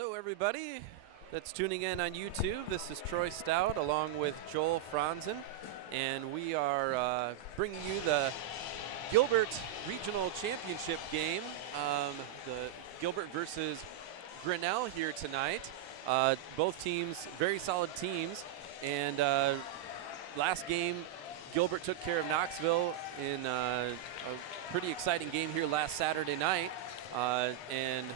Hello, everybody that's tuning in on YouTube. This is Troy Stout along with Joel Franzen, and we are bringing you the Gilbert Regional Championship game, the Gilbert versus Grinnell here tonight. Both teams, very solid teams, and last game, Gilbert took care of Knoxville in a pretty exciting game here last Saturday night, and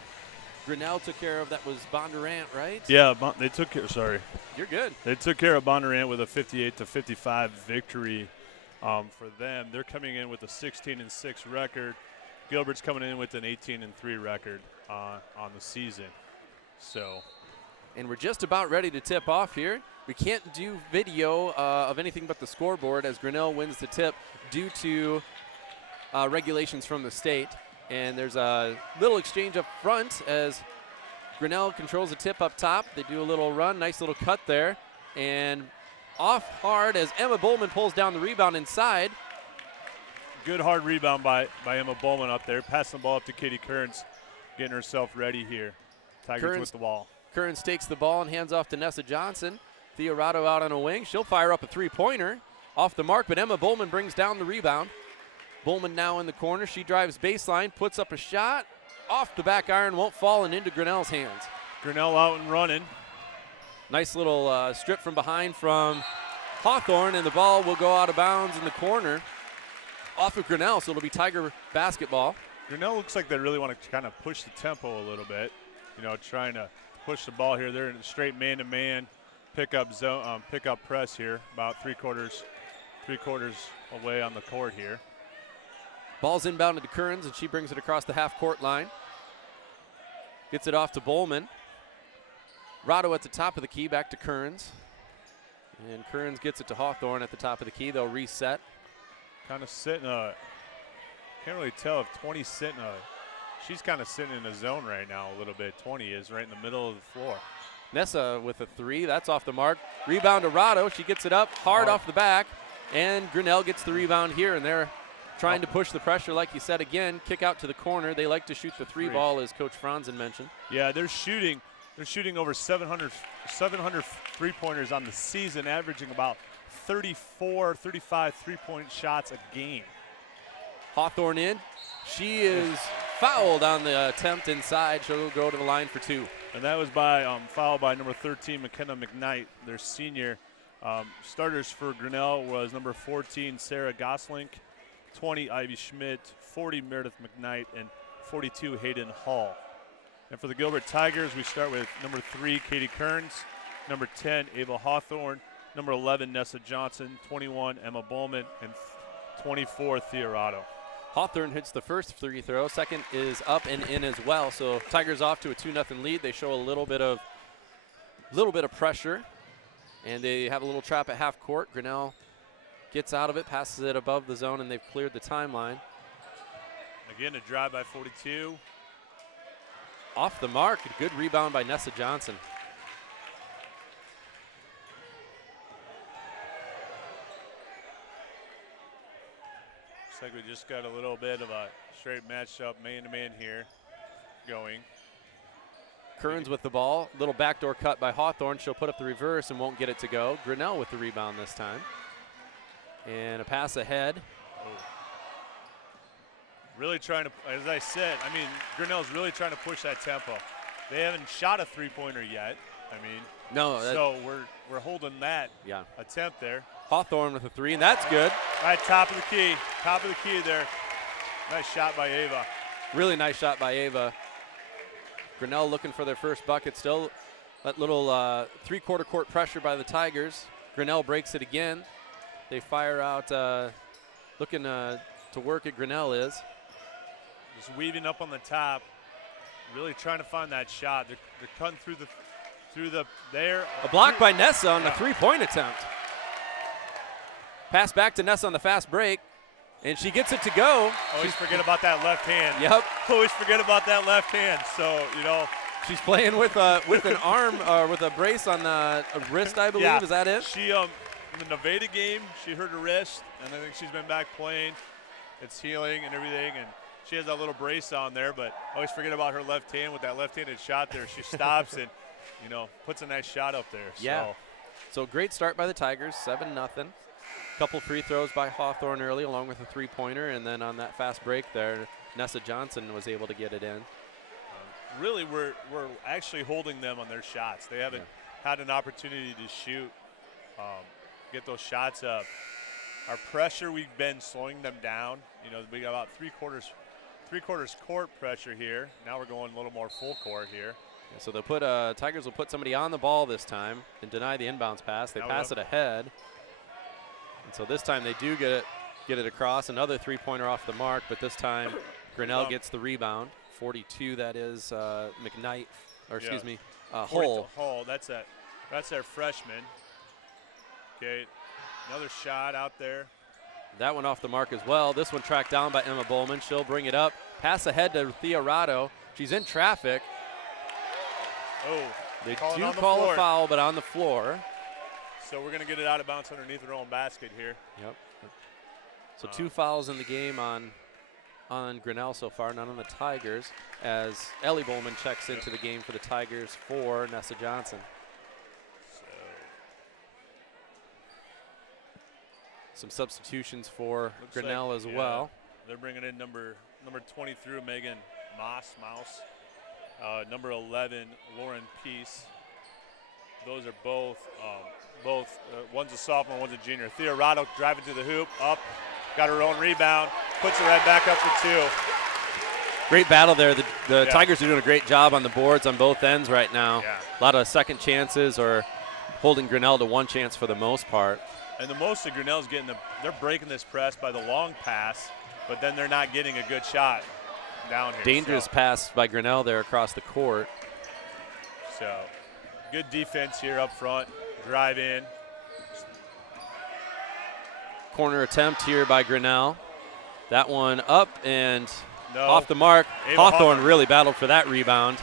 Grinnell took care of, that was Bondurant, right? Yeah, they took care, sorry. You're good. They took care of Bondurant with a 58-55 victory for them. They're coming in with a 16-6 record. Gilbert's coming in with an 18-3 record on the season. So, and we're just about ready to tip off here. We can't do video of anything but the scoreboard as Grinnell wins the tip due to regulations from the state. And there's a little exchange up front as Grinnell controls the tip up top. They do a little run, nice little cut there. And off hard as Emma Bowman pulls down the rebound inside. Good hard rebound by Emma Bowman up there. Passing the ball up to Katie Kearns, getting herself ready here. Tigers with the ball. Kearns takes the ball and hands off to Nessa Johnson. Theorato out on a wing. She'll fire up a three-pointer off the mark, but Emma Bowman brings down the rebound. Bowman now in the corner. She drives baseline, puts up a shot. Off the back iron, won't fall, and into Grinnell's hands. Grinnell out and running. Nice little strip from behind from Hawthorne, and the ball will go out of bounds in the corner off of Grinnell, so it'll be Tiger basketball. Grinnell looks like they really want to kind of push the tempo a little bit, trying to push the ball here. They're in a straight man-to-man pickup zone, pickup press here, about three quarters away on the court here. Ball's inbounded to Kearns, and she brings it across the half-court line. Gets it off to Bowman. Rado at the top of the key, back to Kearns. And Kearns gets it to Hawthorne at the top of the key. They'll reset. Kind of sitting can't really tell if 20's sitting she's kind of sitting in a zone right now a little bit. 20 is right in the middle of the floor. Nessa with a three, that's off the mark. Rebound to Rado, she gets it up hard off the back, and Grinnell gets the rebound here, and they're trying to push the pressure, like you said, again, kick out to the corner. They like to shoot the three ball, as Coach Franzen mentioned. Yeah, they're shooting over 700 three-pointers on the season, averaging about 34, 35 three-point shots a game. Hawthorne in. She is fouled on the attempt inside. She'll go to the line for two. And that was fouled by number 13, McKenna McKnight, their senior. Starters for Grinnell was number 14, Sarah Goslink, 20, Ivy Schmidt, 40, Meredith McKnight, and 42, Hayden Hall. And for the Gilbert Tigers, we start with number 3, Katie Kearns, number 10, Ava Hawthorne, number 11, Nessa Johnson, 21, Emma Bowman, and 24, Theorato. Hawthorne hits the first free throw. Second is up and in as well. So Tigers off to a 2-0 lead. They show a little bit of pressure, and they have a little trap at half court. Grinnell gets out of it, passes it above the zone, and they've cleared the timeline. Again, a drive by 42. Off the mark, a good rebound by Nessa Johnson. Looks like we just got a little bit of a straight matchup, man-to-man here going. Kearns with the ball, little backdoor cut by Hawthorne. She'll put up the reverse and won't get it to go. Grinnell with the rebound this time. And a pass ahead. Oh. Really trying to, as I said, Grinnell's really trying to push that tempo. They haven't shot a three-pointer yet. No. So we're holding that yeah. attempt there. Hawthorne with a three, and that's good. Right, top of the key there. Nice shot by Ava. Really nice shot by Ava. Grinnell looking for their first bucket still. That little three-quarter court pressure by the Tigers. Grinnell breaks it again. They fire out, looking to work at Grinnell is. Just weaving up on the top, really trying to find that shot. They're cutting through the there. A block by Nessa on the three-point attempt. Pass back to Nessa on the fast break, and she gets it to go. Always forget about that left hand. Yep. Always forget about that left hand. So, she's playing with an arm, with a brace on the wrist, I believe. Yeah. Is that it? She in the Nevada game, she hurt her wrist, and I think she's been back playing. It's healing and everything, and she has that little brace on there, but I always forget about her left hand with that left-handed shot there. She stops and, puts a nice shot up there. Yeah. So great start by the Tigers, 7-0. Couple free throws by Hawthorne early, along with a three-pointer, and then on that fast break there, Nessa Johnson was able to get it in. Really, we're actually holding them on their shots. They haven't had an opportunity to shoot, get those shots up. Our pressure, we've been slowing them down. We got about three-quarters court pressure here. Now we're going a little more full court here. Yeah, so they'll put Tigers will put somebody on the ball this time and deny the inbounds pass. They pass it ahead. And so this time they do get it across. Another three-pointer off the mark, but this time Grinnell gets the rebound. 42, that is McKnight, or excuse me, Hull. Hull, that's their freshman. Okay, another shot out there. That one off the mark as well. This one tracked down by Emma Bowman. She'll bring it up. Pass ahead to Thea Rado. She's in traffic. Oh, they do call a foul, but on the floor. So we're going to get it out of bounds underneath their own basket here. Yep. So 2 fouls in the game on Grinnell so far, none on the Tigers, as Ellie Bowman checks into the game for the Tigers for Nessa Johnson. Some substitutions for Grinnell as well. They're bringing in number 23, Megan Mouse. Number 11, Lauren Peace. Those are both one's a sophomore, one's a junior. Thea Rado driving to the hoop, up, got her own rebound, puts it right back up for 2. Great battle there. The Tigers are doing a great job on the boards on both ends right now. Yeah. A lot of second chances or holding Grinnell to one chance for the most part. And the most that Grinnell's getting, they're breaking this press by the long pass, but then they're not getting a good shot down here. Dangerous pass by Grinnell there across the court. So good defense here up front. Drive in. Corner attempt here by Grinnell. That one up and off the mark. Hawthorne really battled for that rebound.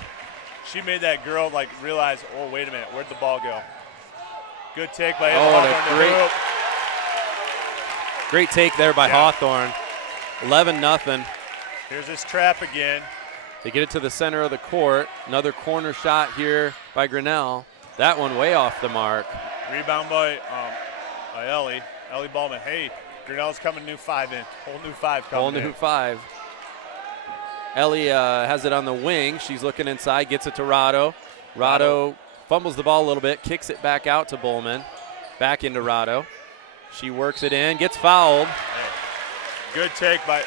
She made that girl realize, oh, wait a minute, where'd the ball go? Good take by Hawthorne. Great take there by Hawthorne. 11-0. Here's this trap again. They get it to the center of the court. Another corner shot here by Grinnell. That one way off the mark. Rebound by Ellie Ballman. Hey, Grinnell's coming new 5 in. Whole new 5 coming in. Whole new 5. Ellie has it on the wing. She's looking inside, gets it to Rado. Rado fumbles the ball a little bit, kicks it back out to Bowman. Back into Rado. She works it in, gets fouled. Hey, good take by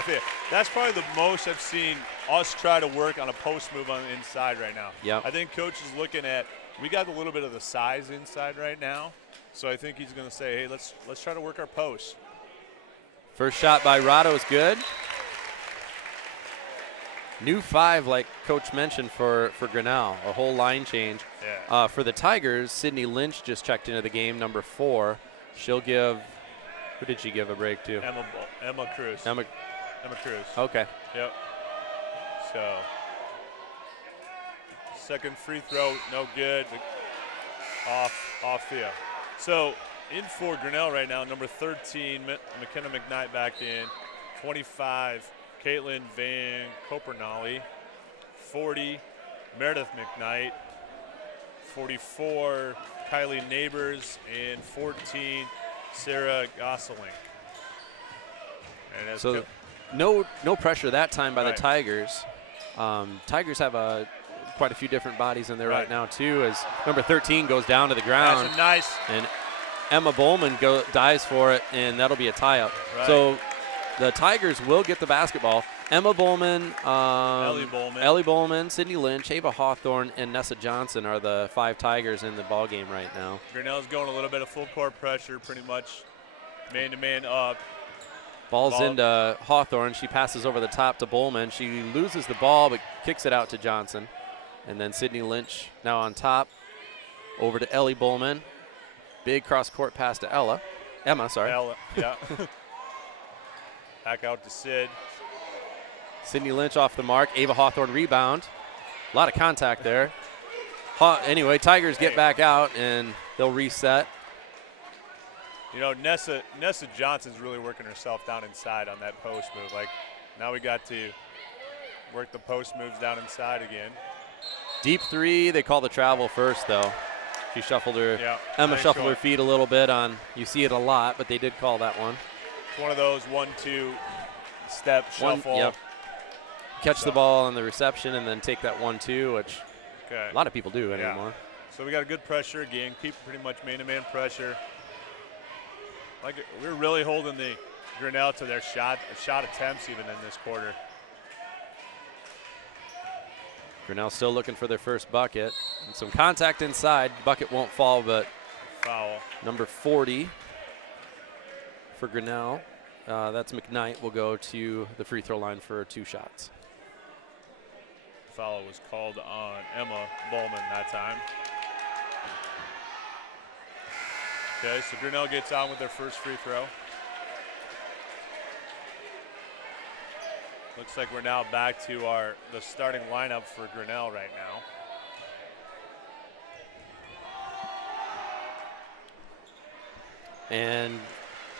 Thea. That's probably the most I've seen us try to work on a post move on the inside right now. Yep. I think coach is looking at, we got a little bit of the size inside right now, so I think he's going to say, hey, let's try to work our post. First shot by Rado is good. New 5, like Coach mentioned, for Grinnell, a whole line change. Yeah. For the Tigers, Sydney Lynch just checked into the game, number 4. She'll give, who did she give a break to? Emma Cruz. Emma Cruz. Okay. Yep. So, second free throw, no good. Off Thea. So, in for Grinnell right now, number 13, McKenna McKnight back in. 25, Caitlin Van Copernolly. 40, Meredith McKnight. 44, Kylie Neighbors. And 14, Sarah Gosselin. And so no pressure that time by the Tigers. Tigers have quite a few different bodies in there right now too, as number 13 goes down to the ground. That's a nice. And Emma Bowman dives for it, and that'll be a tie-up. Right. So the Tigers will get the basketball. Emma Bowman, Ellie Bowman, Sydney Lynch, Ava Hawthorne, and Nessa Johnson are the 5 Tigers in the ball game right now. Grinnell's going a little bit of full court pressure, pretty much man-to-man up. Ball's into Hawthorne. She passes over the top to Bowman. She loses the ball but kicks it out to Johnson. And then Sydney Lynch now on top. Over to Ellie Bowman. Big cross-court pass to Emma, yeah. Back out to Sid. Sydney Lynch off the mark. Ava Hawthorne rebound. A lot of contact there. Anyway, Tigers get back out, and they'll reset. You know, Nessa Johnson's really working herself down inside on that post move. Now we got to work the post moves down inside again. Deep three, they call the travel first, though. She shuffled her, Emma nice shuffled her going. feet a little bit on, you see it a lot, but they did call that one. It's one of those 1-2 step shuffle. Yep. Catch the ball on the reception and then take that 1-2, which a lot of people do anymore. So we got a good pressure again, keep pretty much man-to-man pressure. Like we're really holding the Grinnell to their shot attempts even in this quarter. Grinnell still looking for their first bucket. And some contact inside. Bucket won't fall, but foul. Number 40 for Grinnell. That's McKnight will go to the free throw line for 2 shots. Foul was called on Emma Bowman that time. Okay, so Grinnell gets on with their first free throw. Looks like we're now back to the starting lineup for Grinnell right now. And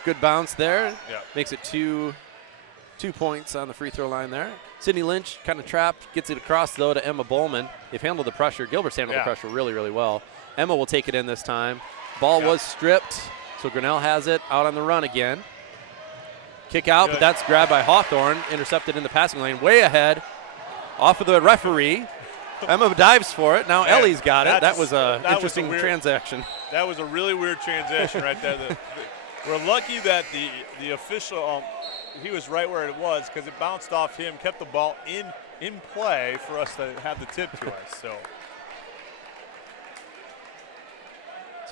good bounce there. Yeah. Makes it 2 points on the free throw line there. Sydney Lynch kind of trapped, gets it across though to Emma Bowman. They've handled the pressure. Gilbert's handled the pressure really, really well. Emma will take it in this time. Ball was stripped, so Grinnell has it out on the run again. Kick out, but that's grabbed by Hawthorne, intercepted in the passing lane, way ahead, off of the referee. Emma dives for it. Now Ellie's got it. That was an interesting transaction. That was a really weird transition right there. We're lucky that the official, he was right where it was because it bounced off him, kept the ball in play for us to have the tip to us. So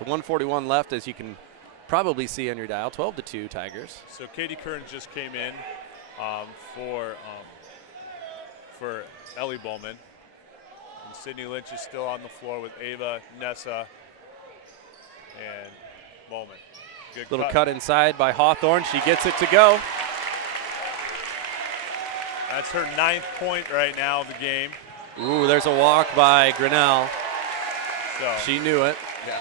1:41 left, as you can probably see on your dial. 12-2 Tigers. So Katie Kearns just came in for Ellie Bowman. And Sydney Lynch is still on the floor with Ava, Nessa, and Bowman. Good little cut inside by Hawthorne. She gets it to go. That's her 9th point right now of the game. Ooh, there's a walk by Grinnell. So she knew it. Yeah.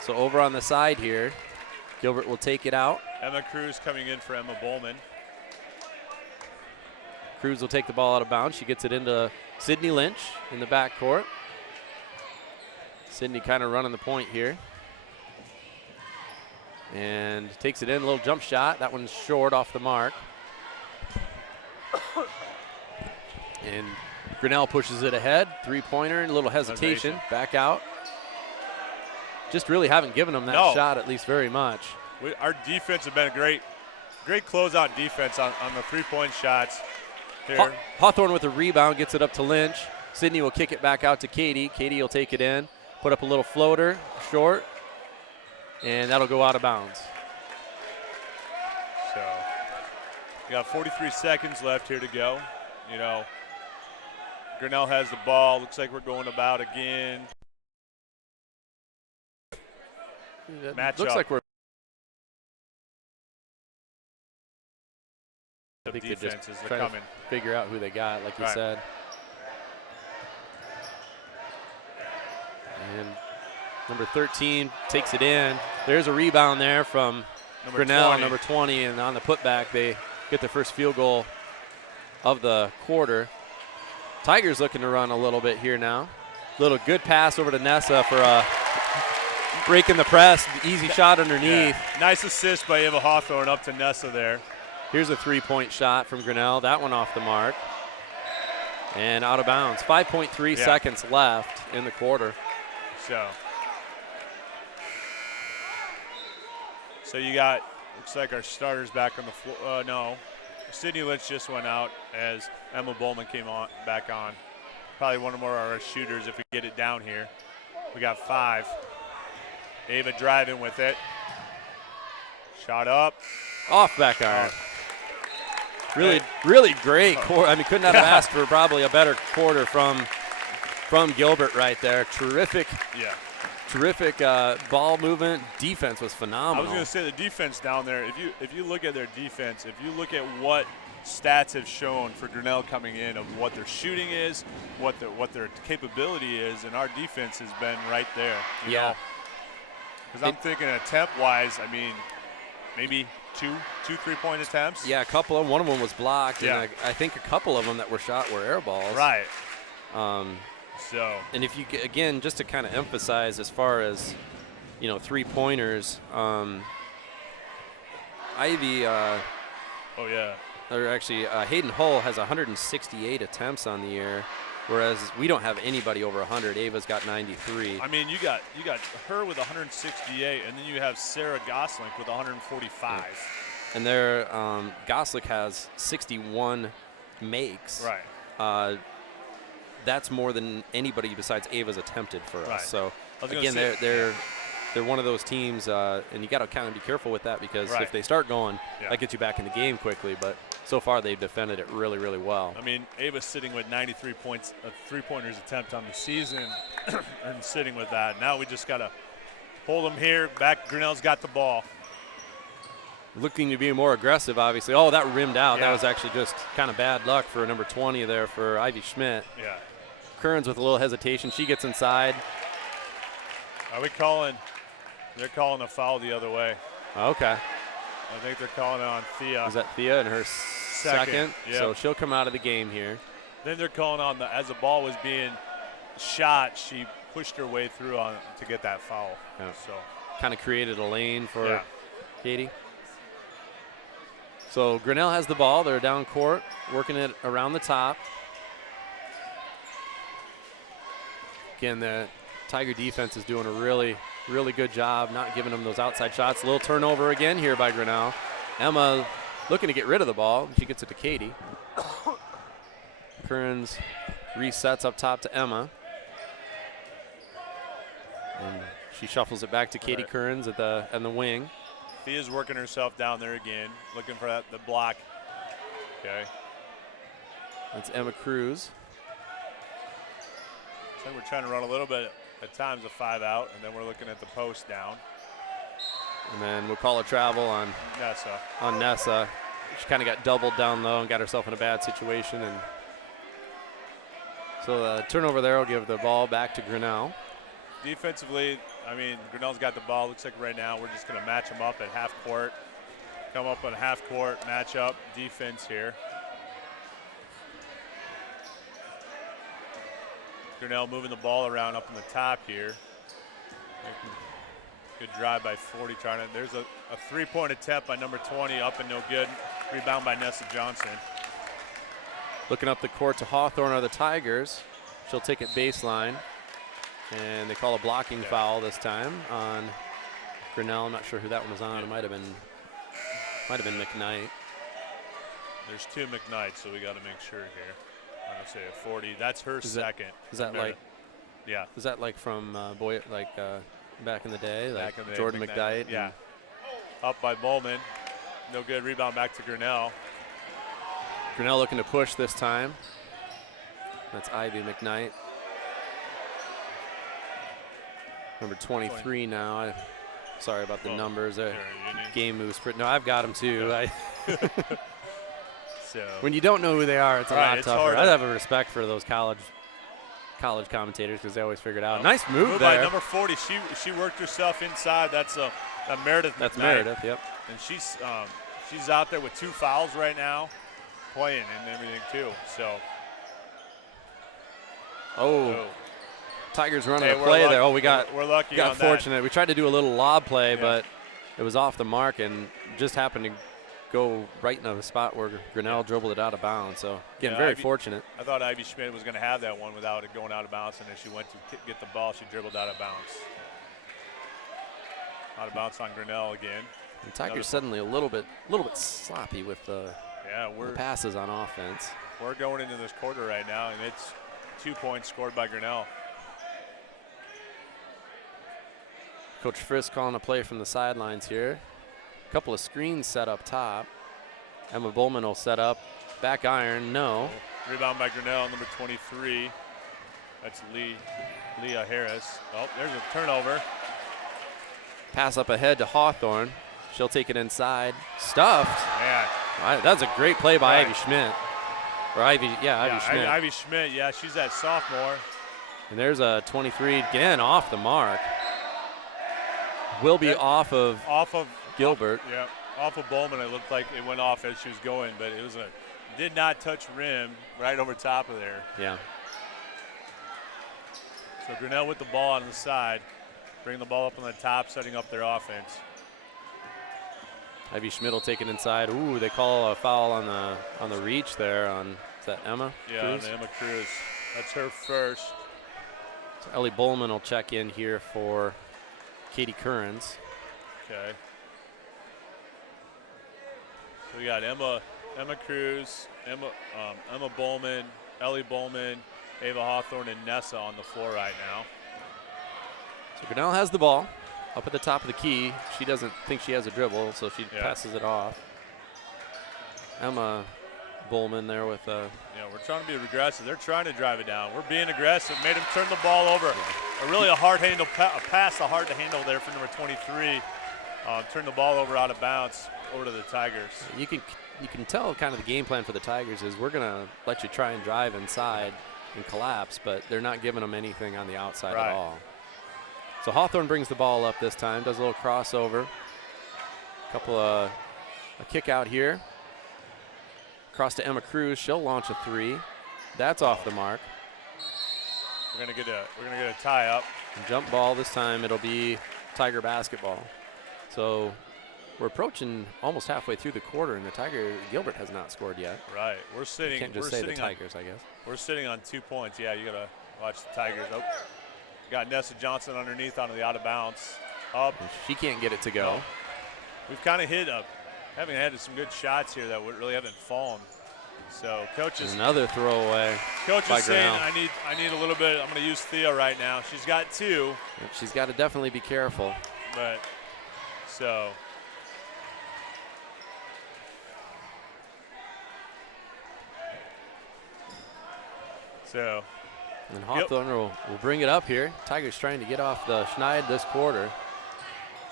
So over on the side here, Gilbert will take it out. Emma Cruz coming in for Emma Bowman. Cruz will take the ball out of bounds. She gets it into Sydney Lynch in the backcourt. Sydney kind of running the point here. And takes it in, a little jump shot. That one's short off the mark. And Grinnell pushes it ahead. 3-pointer, a little hesitation. Back out. Just really haven't given them that shot at least very much. Our defense has been a great closeout defense on the 3-point shots here. Hawthorne with a rebound, gets it up to Lynch. Sydney will kick it back out to Katie. Katie will take it in, put up a little floater, short, and that'll go out of bounds. So we got 43 seconds left here to go. You know, Grinnell has the ball. Looks like we're going about again. Looks like we're. I think they're just trying to figure out who they got, like you said. And number 13 takes it in. There's a rebound there from Grinnell, number 20, and on the putback, they get the first field goal of the quarter. Tigers looking to run a little bit here now. Little good pass over to Nessa for a breaking the press, easy shot underneath. Yeah. Nice assist by Eva Hawthorne up to Nessa there. Here's a 3-point shot from Grinnell. That one off the mark. And out of bounds. 5.3 seconds left in the quarter. So you got, looks like our starters back on the floor. No, Sydney Lynch just went out as Emma Bowman came back on. Probably one more of our shooters if we get it down here. We got 5. Ava driving with it. Shot up. Off back iron. Really great quarter. I mean, couldn't have asked for probably a better quarter from Gilbert right there. Terrific. Yeah. Terrific ball movement. Defense was phenomenal. I was going to say the defense down there. If you look at their defense, if you look at what stats have shown for Grinnell coming in of what their shooting is, what their capability is, and our defense has been right there. You know? Because I'm thinking attempt-wise, I mean, maybe two 3-point attempts. Yeah, a couple of them. One of them was blocked, Yeah. and I think a couple of them that were shot were air balls. Right. So. And if you again, just to kind of emphasize, as far as 3-pointers, Ivy. Oh yeah. Or actually, Hayden Hull has 168 attempts on the year, whereas we don't have anybody over 100. Ava's got 93. I mean, you got her with 168, and then you have Sarah Goslink with 145. Yeah. And there, Goslick has 61 makes. Right. That's more than anybody besides Ava's attempted for us. Right. So again, they're one of those teams, and you got to kind of be careful with that because right. if they start going, that gets you back in the game quickly. But so far, they've defended it really, really well. I mean, Ava's sitting with 93 points of 3-pointers attempt on the season, and sitting with that. Now we just got to hold them here. Back, Grinnell's got the ball. Looking to be more aggressive, obviously. Oh, that rimmed out. Yeah. That was actually just kind of bad luck for number 20 there for Ivy Schmidt. Yeah. Kearns with a little hesitation. She gets inside. Are we calling? They're calling a foul the other way. Okay. I think they're calling it on Thea. Is that Thea in her second? Yep. So she'll come out of the game here. Then they're calling on as the ball was being shot, she pushed her way through to get that foul. Yeah. So kind of created a lane for Katie. So Grinnell has the ball. They're down court, working it around the top. Again, the Tiger defense is doing a really, really good job not giving them those outside shots. A little turnover again here by Grinnell. Emma looking to get rid of the ball. She gets it to Katie. Kearns resets up top to Emma. And she shuffles it back to Katie Kearns at the wing. Thea's working herself down there again, looking for the block. Okay. That's Emma Cruz. So we're trying to run a little bit at times a 5 out, and then we're looking at the post down. And then we'll call a travel on Nessa. She kind of got doubled down low and got herself in a bad situation. And so the turnover there will give the ball back to Grinnell. Defensively, I mean, Grinnell's got the ball. Looks like right now we're just going to match them up at half court. Come up on half court, match up defense here. Grinnell moving the ball around up on the top here. Good drive by 40 trying to. There's a 3-point attempt by number 20 up and no good. Rebound by Nessa Johnson. Looking up the court to Hawthorne are the Tigers. She'll take it baseline. And they call a blocking foul this time on Grinnell. I'm not sure who that one was on. It might have been McKnight. There's 2 McKnights, so we got to make sure here. I'm gonna say a 40. That's her second. Is that like? Yeah. Is that like from back in the day, like back in the Jordan day, McKnight? Yeah. Up by Bowman. No good. Rebound back to Grinnell. Grinnell looking to push this time. That's Ivy McKnight. Number 23 now. Sorry about the numbers. Game moves. No, I've got them too. Yeah. So when you don't know who they are, it's a lot tougher. Hard. I have a respect for those college commentators because they always figure it out. Nice move by there. Number 40. She worked herself inside. That's Meredith. That's McKnight. Meredith. Yep. And she's out there with 2 fouls right now, playing and everything too. So. Oh. Tigers running a play there. Oh, we're lucky. Got fortunate. We tried to do a little lob play, but it was off the mark and just happened to go right in a spot where Grinnell dribbled it out of bounds. So again, very fortunate. I thought Ivy Schmidt was going to have that one without it going out of bounds, and as she went to get the ball, she dribbled out of bounds. Out of bounds on Grinnell again. And Tigers suddenly a little bit sloppy with the passes on offense. We're going into this quarter right now, and it's 2 points scored by Grinnell. Coach Frisk calling a play from the sidelines here. A couple of screens set up top. Emma Bowman will set up. Back iron, no. Rebound by Grinnell, number 23. That's Leah Harris. Oh, there's a turnover. Pass up ahead to Hawthorne. She'll take it inside. Stuffed. Yeah. That's a great play by Ivy Schmidt. Or Ivy Schmidt. Ivy Schmidt, she's that sophomore. And there's a 23 again off the mark. Will be off of Gilbert. Yep. off of Bowman, it looked like it went off as she was going, but it was did not touch rim right over top of there. Yeah. So Grinnell with the ball on the side, bring the ball up on the top, setting up their offense. Ivy Schmidt will take it inside. Ooh, they call a foul on the reach there on, is that Emma? Yeah, Cruz? on Emma Cruz. That's her first. So Ellie Bowman will check in here for Katie Currens. Okay. So we got Emma Cruz, Emma Bowman, Ellie Bowman, Ava Hawthorne, and Nessa on the floor right now. So Grinnell has the ball up at the top of the key. She doesn't think she has a dribble, so she passes it off. Emma Bowman there with a... Yeah, we're trying to be aggressive. They're trying to drive it down. We're being aggressive. Made them turn the ball over. A hard handle pass, hard to handle there for number 23. Turn the ball over out of bounds over to the Tigers. You can tell kind of the game plan for the Tigers is we're going to let you try and drive inside and collapse, but they're not giving them anything on the outside at all. So Hawthorne brings the ball up this time, does a little crossover. A kick out here. Cross to Emma Cruz, she'll launch a three. That's off the mark. We're gonna get a tie up. And jump ball this time, it'll be Tiger basketball. So we're approaching almost halfway through the quarter, and Gilbert has not scored yet. Right, we're sitting. Can't just say the Tigers, I guess. We're sitting on 2 points. Yeah, you gotta watch the Tigers. Oh, got Nessa Johnson underneath onto the out of bounds. Up. And she can't get it to go. No. We've kind of having had some good shots here that really haven't fallen. So coach is another throwaway. Coach is saying I need a little bit. I'm going to use Thea right now. She's got 2. She's got to definitely be careful. But so. And Hawthorne will bring it up here. Tigers trying to get off the Schneid this quarter.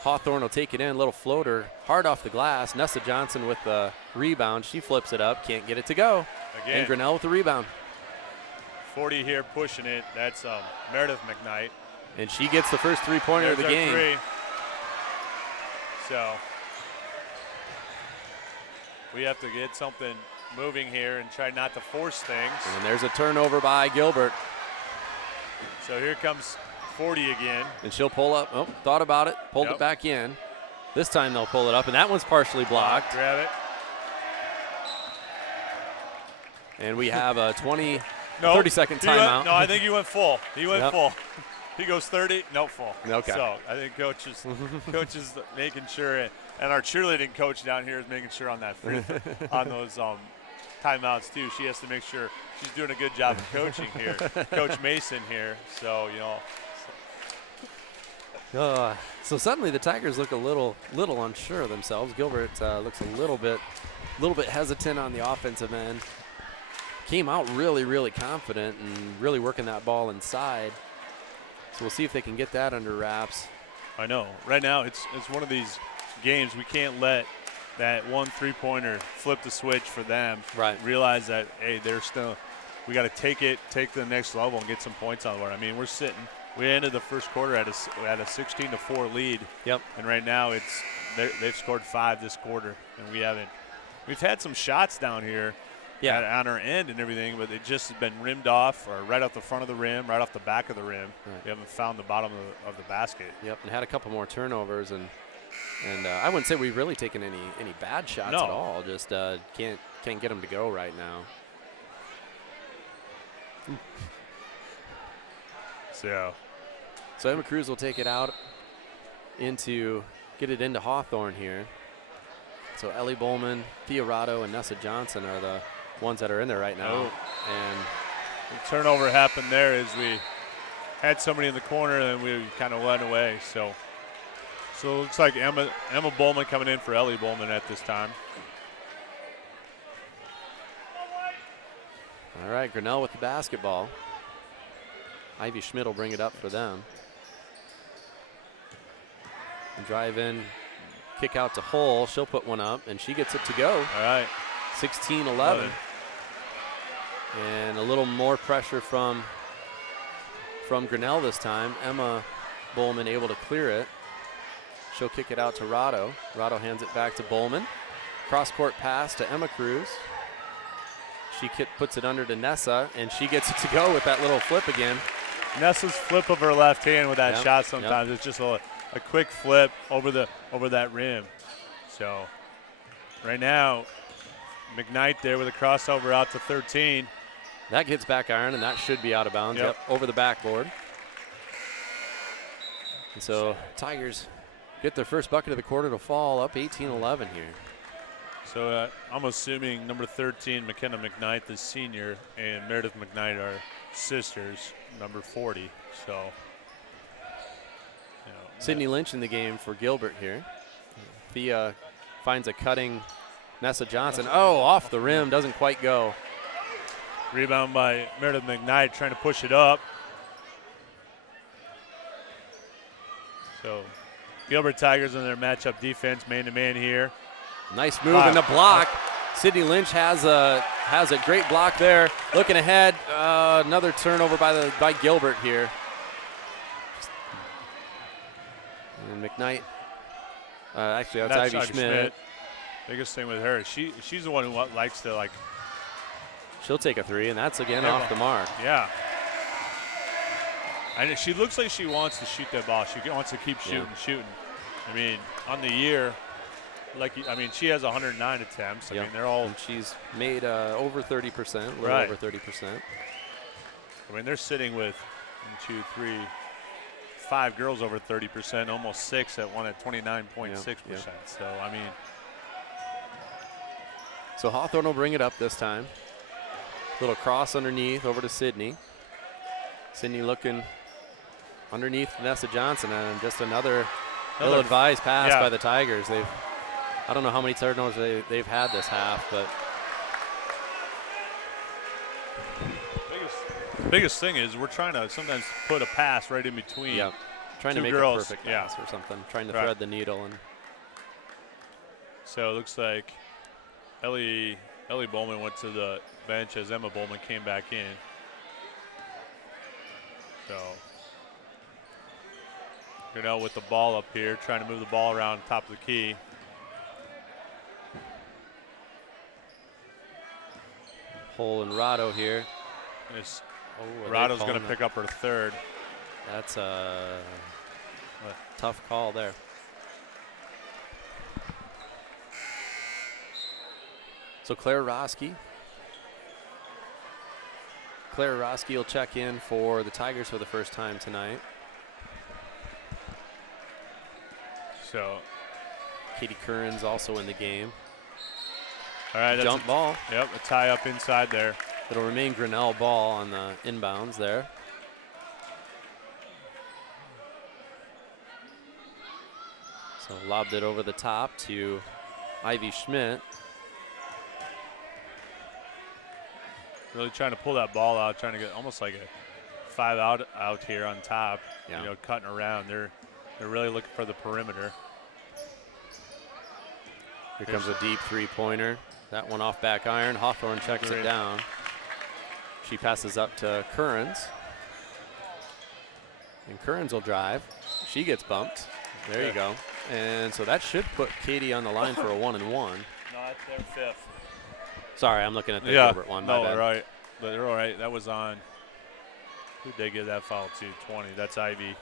Hawthorne will take it in, little floater, hard off the glass. Nessa Johnson with the rebound. She flips it up, can't get it to go. Again, and Grinnell with the rebound. 40 here pushing it. That's Meredith McKnight. And she gets the first three-pointer of the game. 3. So we have to get something moving here and try not to force things. And there's a turnover by Gilbert. So here comes 40 again. And she'll pull up. Oh, thought about it. Pulled it back in. This time they'll pull it up, and that one's partially blocked. Grab it. And we have a 30-second timeout. I think he went full. He went full. He goes 30, no full. Okay. So I think coach is making sure, and our cheerleading coach down here is making sure on that on those timeouts too. She has to make sure she's doing a good job of coaching here. Coach Mason here. So so suddenly the Tigers look a little unsure of themselves. Gilbert looks a little bit hesitant on the offensive end. Came out really confident and really working that ball inside. So we'll see if they can get that under wraps. I know. Right now it's one of these games we can't let that one three-pointer flip the switch for them. Right. Realize that, hey, we got to take to the next level and get some points on the board. I mean, we ended the first quarter at a 16-4 lead. Yep. And right now they've scored 5 this quarter, and we haven't. We've had some shots down here. Yeah. On our end and everything, but it just has been rimmed off or right off the front of the rim, right off the back of the rim. Right. We haven't found the bottom of the basket. Yep, and had a couple more turnovers, and I wouldn't say we've really taken any bad shots at all. Just can't get them to go right now. So Emma Cruz will take it out get it into Hawthorne here. So Ellie Bowman, Theorato, and Nessa Johnson are the ones that are in there right now. And the turnover happened there as we had somebody in the corner and we kind of went away. So it looks like Emma Bowman coming in for Ellie Bowman at this time. All right, Grinnell with the basketball. Ivy Schmidt will bring it up for them. And drive in, kick out to Hull. She'll put one up, and she gets it to go. All right. 16-11. And a little more pressure from Grinnell this time. Emma Bowman able to clear it. she'll kick it out to Rado. Rado hands it back to Bowman. Cross-court pass to Emma Cruz. She puts it under to Nessa, and she gets it to go with that little flip again. Nessa's flip of her left hand with that shot sometimes. It's just a quick flip over that rim. So right now, McKnight there with a crossover out to 13. That gets back iron, and that should be out of bounds. Yep, over the backboard. And so Tigers get their first bucket of the quarter to fall, up 18-11 here. So I'm assuming number 13, McKenna McKnight, the senior, and Meredith McKnight are sisters, number 40. So, Sydney Lynch in the game for Gilbert here. Thea finds a cutting Nessa Johnson. Oh, off the rim, doesn't quite go. Rebound by Meredith McKnight, trying to push it up. So Gilbert Tigers in their matchup defense, man-to-man here. Nice move in the block. Sydney Lynch has a great block there. Looking ahead, another turnover by Gilbert here. And McKnight, actually that's Ivy Schmidt. Biggest thing with her, she's the one who likes to like. She'll take a three, and that's again off the mark. Yeah. And she looks like she wants to shoot that ball. She wants to keep shooting. I mean, on the year, she has 109 attempts. I mean, they're all. And she's made over 30%, a little over 30%. I mean, they're sitting with 5 girls over 30%, almost 6 at 29.6%. So, I mean. So Hawthorne will bring it up this time. Little cross underneath over to Sydney. Sydney looking underneath Nessa Johnson, and just another ill-advised pass by the Tigers. I don't know how many turnovers they've had this half, but biggest thing is we're trying to sometimes put a pass right in between. Yeah, trying to make girls. A perfect pass or something. Trying to thread the needle. And so it looks like Ellie Bowman went to the bench as Emma Bowman came back in. So Grinnell with the ball up here, trying to move the ball around top of the key. Hole and Rado here. Rado's going to pick up her third. That's a tough call there. So Claire Roski will check in for the Tigers for the first time tonight. So Katie Curran's also in the game. All right, that's jump ball. Yep, a tie up inside there. It'll remain Grinnell ball on the inbounds there. So lobbed it over the top to Ivy Schmidt. Really trying to pull that ball out, trying to get almost like a 5 out here on top. Yeah. Cutting around. They're really looking for the perimeter. Here comes a deep three-pointer. That one off back iron. Hawthorne checks it down. She passes up to Currens. And Currens will drive. She gets bumped. There you go. And so that should put Katie on the line for a 1-and-1. No, that's their fifth. Sorry, I'm looking at the Gilbert one. My bad. Right. But they're all right. That was on. Who'd they give that foul to? 20. That's Ivy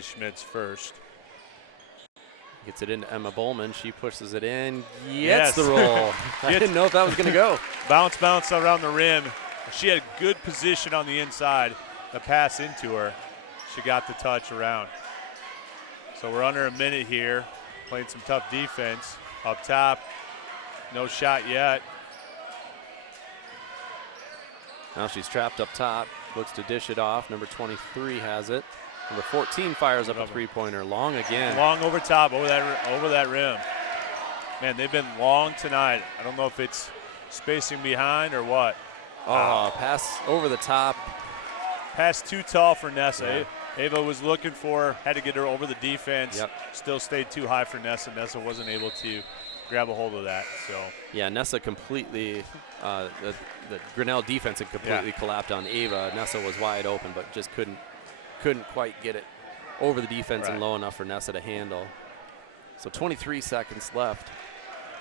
Schmidt's first. Gets it into Emma Bowman. She pushes it in. Gets the roll. I didn't know if that was going to go. Bounce around the rim. She had good position on the inside. The pass into her. She got the touch around. So we're under a minute here. Playing some tough defense. Up top. No shot yet. Now she's trapped up top. Looks to dish it off. Number 23 has it. Number 14 fires up a three-pointer. Long again. Long over top, over that rim. Man, they've been long tonight. I don't know if it's spacing behind or what. Pass over the top. Pass too tall for Nessa. Yeah. Ava was looking for, had to get her over the defense. Yep. Still stayed too high for Nessa. Nessa wasn't able to grab a hold of that. So yeah, Nessa completely, the Grinnell defense had completely collapsed on Ava. Nessa was wide open, but just couldn't quite get it over the defense and low enough for Nessa to handle. So 23 seconds left.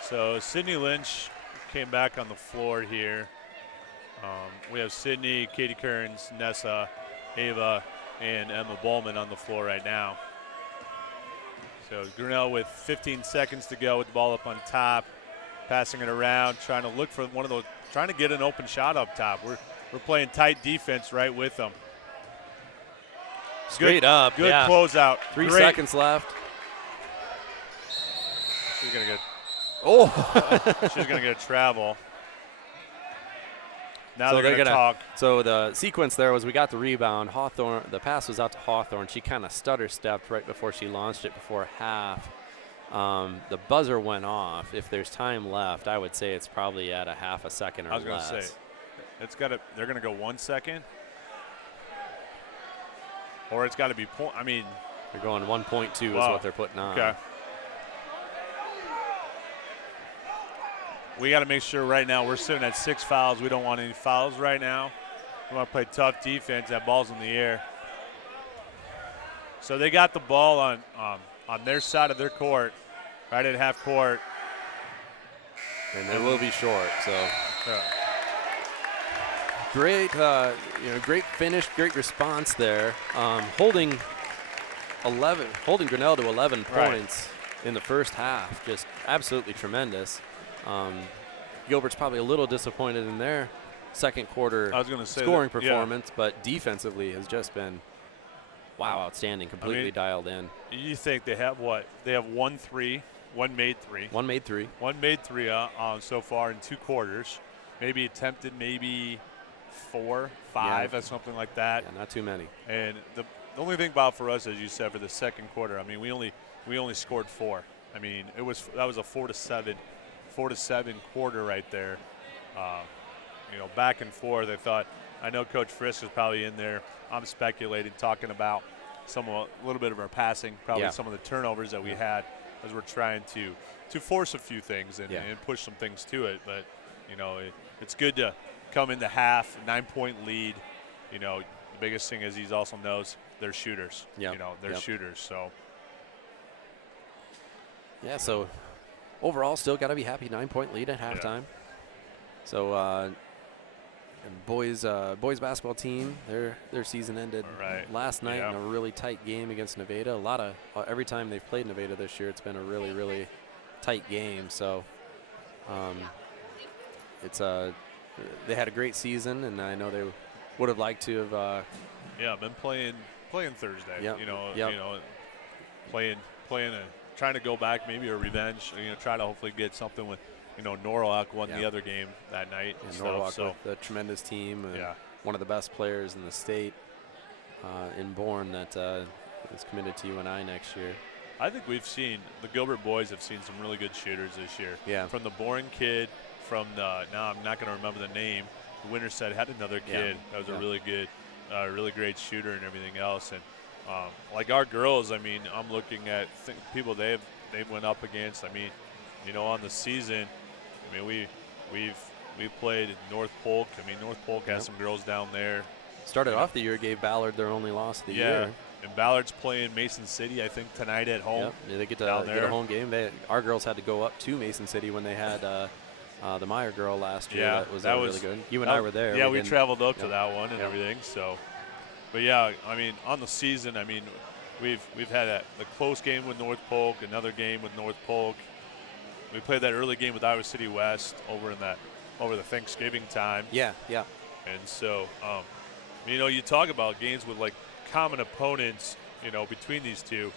So Sydney Lynch came back on the floor here. We have Sydney, Katie Kearns, Nessa, Ava, and Emma Bowman on the floor right now. So Grinnell with 15 seconds to go with the ball up on top, passing it around, trying to look for one of those, trying to get an open shot up top. We're playing tight defense right with them. Straight up, good closeout. 3 seconds left. She's gonna get. Oh, she's gonna get a travel. Now so they're gonna talk. So the sequence there was we got the rebound. Hawthorne, the pass was out to Hawthorne. She kind of stutter stepped right before she launched it before half. The buzzer went off. If there's time left, I would say it's probably at a half a second or less. I was gonna say, it's gotta. They're gonna go 1 second, or it's got to be point. I mean, they're going 1.2 is what they're putting on. Okay. We got to make sure right now we're sitting at 6 fouls. We don't want any fouls right now. We want to play tough defense. That ball's in the air. So they got the ball on their side of their court, right at half court. And they will be short. So great, great finish, great response there. Holding Grinnell to 11 points in the first half, just absolutely tremendous. Gilbert's probably a little disappointed in their second quarter scoring performance, but defensively has just been, outstanding, completely dialed in. You think they have what? They have 1 3, one made three. One made three. One made three so far in 2 quarters. Maybe attempted maybe 4, 5, or something like that. Yeah, not too many. And the only thing about for us, as you said, for the second quarter, I mean, we only scored 4. I mean, that was a 4 to 7 quarter right there. Back and forth. I know Coach Frisk is probably in there. I'm speculating, talking about a little bit of our passing, probably some of the turnovers that we had as we're trying to force a few things and push some things to it. But it's good to come into half, 9-point lead. The biggest thing is he also knows they're shooters. They're shooters. So. Yeah. So. Overall, still got to be happy. 9-point lead at halftime. So, and boys basketball team, their season ended last night in a really tight game against Nevada. Every time they've played Nevada this year, it's been a really, really tight game. So, they had a great season, and I know they would have liked to have. Been playing Thursday. Yep. Playing trying to go back, maybe a revenge. Try to hopefully get something with. Norwalk won the other game that night. And Norwalk with a tremendous team. And one of the best players in the state in Bourne that is committed to UNI next year. I think the Gilbert boys have seen some really good shooters this year. Yeah. From the Bourne kid, now I'm not going to remember the name. The Winterset had another kid that was a really good, really great shooter and everything else. And like our girls, I mean, I'm looking at people they've went up against. I mean, on the season, I mean, we've played North Polk. I mean, North Polk has some girls down there. Started off the year, gave Ballard their only loss of the year. And Ballard's playing Mason City, I think, tonight at home. They get get a home game. Our girls had to go up to Mason City when they had the Meyer girl last year. That was really good. You and I were there. Yeah, we traveled up to that one and everything. So, but I mean, on the season, I mean, we've had a close game with North Polk, another game with North Polk. We played that early game with Iowa City West over the Thanksgiving time. Yeah. And so, you talk about games with like common opponents, between these two.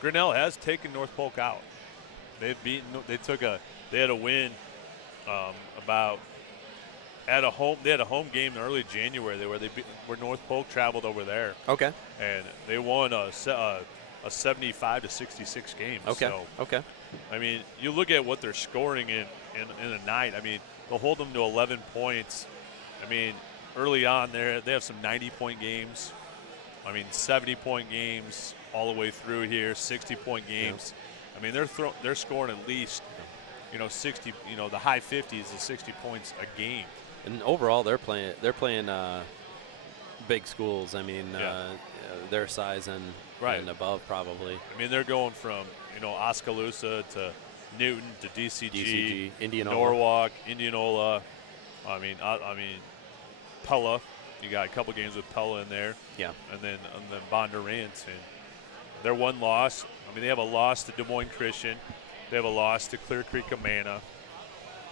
Grinnell has taken North Polk out. They had a win they had a home game in early January where North Polk traveled over there. Okay. And they won a 75-66 game. Okay. So, okay. I mean, you look at what they're scoring in a night. I mean, they'll hold them to 11 points. I mean, early on they have some 90-point games. I mean, 70-point games all the way through here, 60-point games. Yeah. I mean, they're scoring at least, 60, the high 50s to 60 points a game. And overall, they're playing big schools. I mean, their size and above probably. I mean, they're going from Oskaloosa to Newton to DCG, Indianola. Norwalk, Indianola. I mean, Pella. You got a couple games with Pella in there. Yeah. And then Bondurant. And their one loss. I mean, they have a loss to Des Moines Christian. They have a loss to Clear Creek Amana.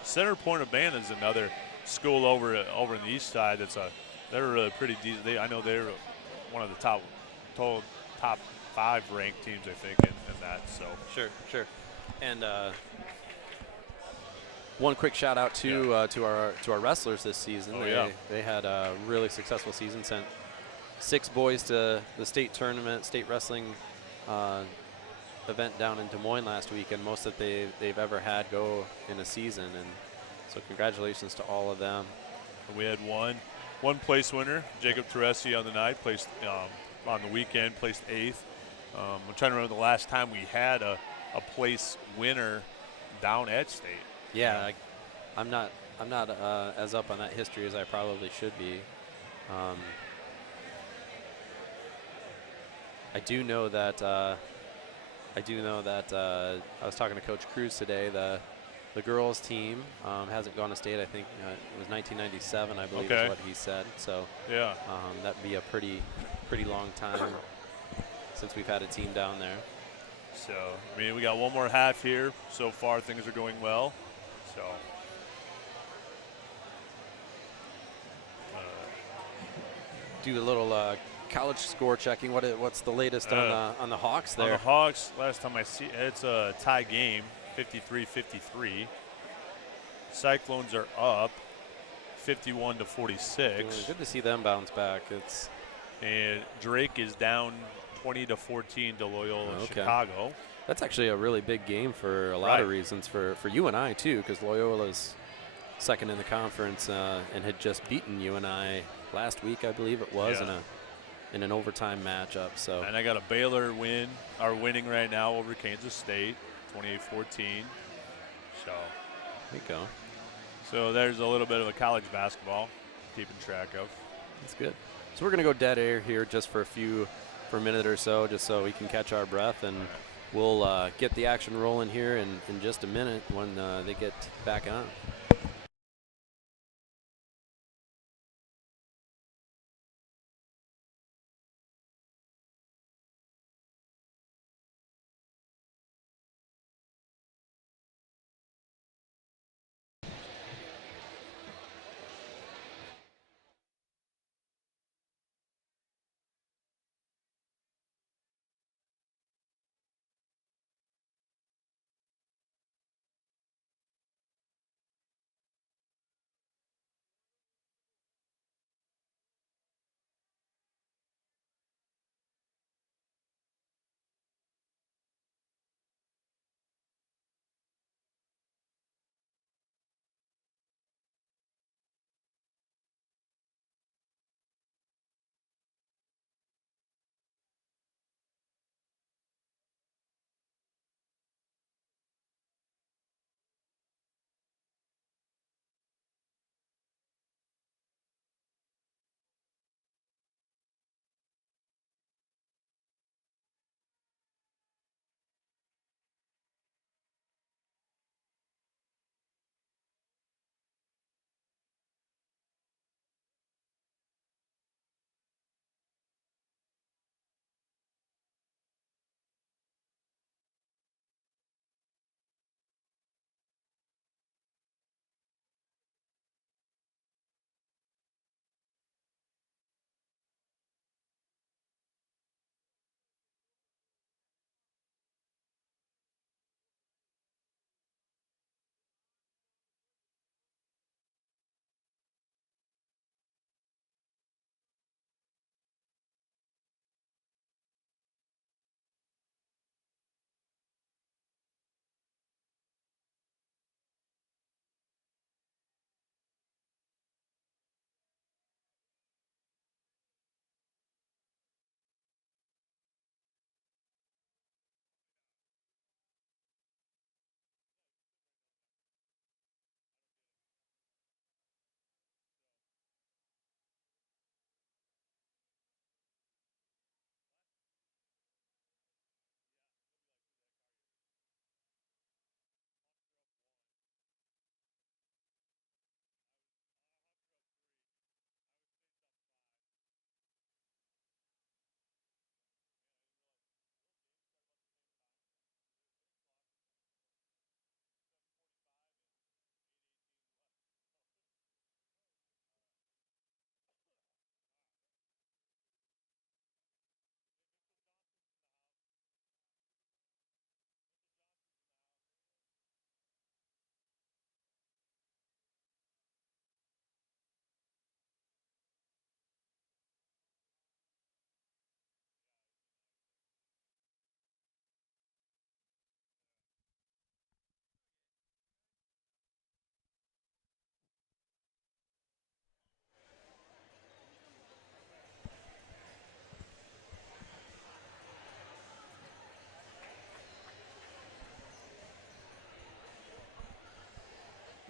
Center Point Urbana is another school over in the east side. They're really pretty decent. I know they're one of the top 5 ranked teams, I think, in that. So Sure. And one quick shout out to our wrestlers this season. They had a really successful season. Sent 6 boys to the state tournament, state wrestling event down in Des Moines last week, and most that they've ever had go in a season. And so congratulations to all of them. We had one place winner, Jacob Teresi, on the night, placed on the weekend, placed 8th. I'm trying to remember the last time we had a place winner down at state. Yeah, I'm not as up on that history as I probably should be. I do know that I was talking to Coach Cruz today. The girls team hasn't gone to state. I think it was 1997, I believe, is what he said. So yeah, that'd be a pretty long time since we've had a team down there. So I mean, we got one more half here. So far, things are going well. So. Do a little college score checking. What's the latest on the Hawks there? On the Hawks, last time I see it's a tie game, 53-53. Cyclones are up 51-46. Good to see them bounce back. And Drake is down 20-14 to Loyola Chicago. That's actually a really big game for a lot of reasons for UNI too, because Loyola's second in the conference and had just beaten UNI last week, I believe it was, in an overtime matchup. So. And I got a Baylor winning right now over Kansas State, 28-14. So. There you go. So there's a little bit of a college basketball keeping track of. That's good. So we're going to go dead air here just for a minute or so, just so we can catch our breath, and we'll get the action rolling here in just a minute when they get back on.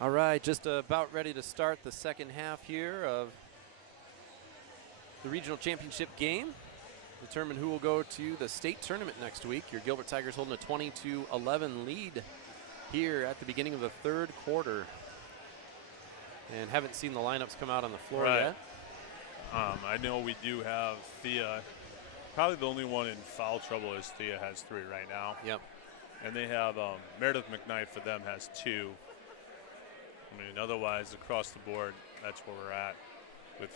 All right, just about ready to start the second half here of the regional championship game. Determine who will go to the state tournament next week. Your Gilbert Tigers holding a 20-11 lead here at the beginning of the third quarter. And haven't seen the lineups come out on the floor yet. I know we do have Thea. Probably the only one in foul trouble is Thea has 3 right now. Yep. And they have Meredith McKnight for them has 2. I mean, otherwise across the board, that's where we're at with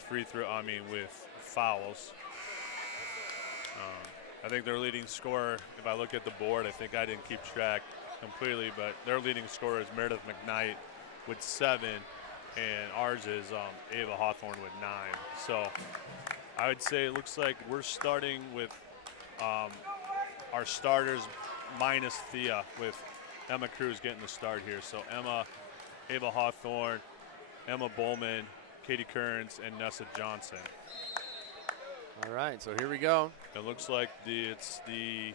with fouls. I think their leading scorer, if I look at the board, I think I didn't keep track completely, but their leading scorer is Meredith McKnight with 7, and ours is Ava Hawthorne with 9. So I would say it looks like we're starting with our starters minus Thea, with Emma Cruz getting the start here. So Emma, Ava Hawthorne, Emma Bowman, Katie Kearns, and Nessa Johnson. All right, so here we go. It looks like it's the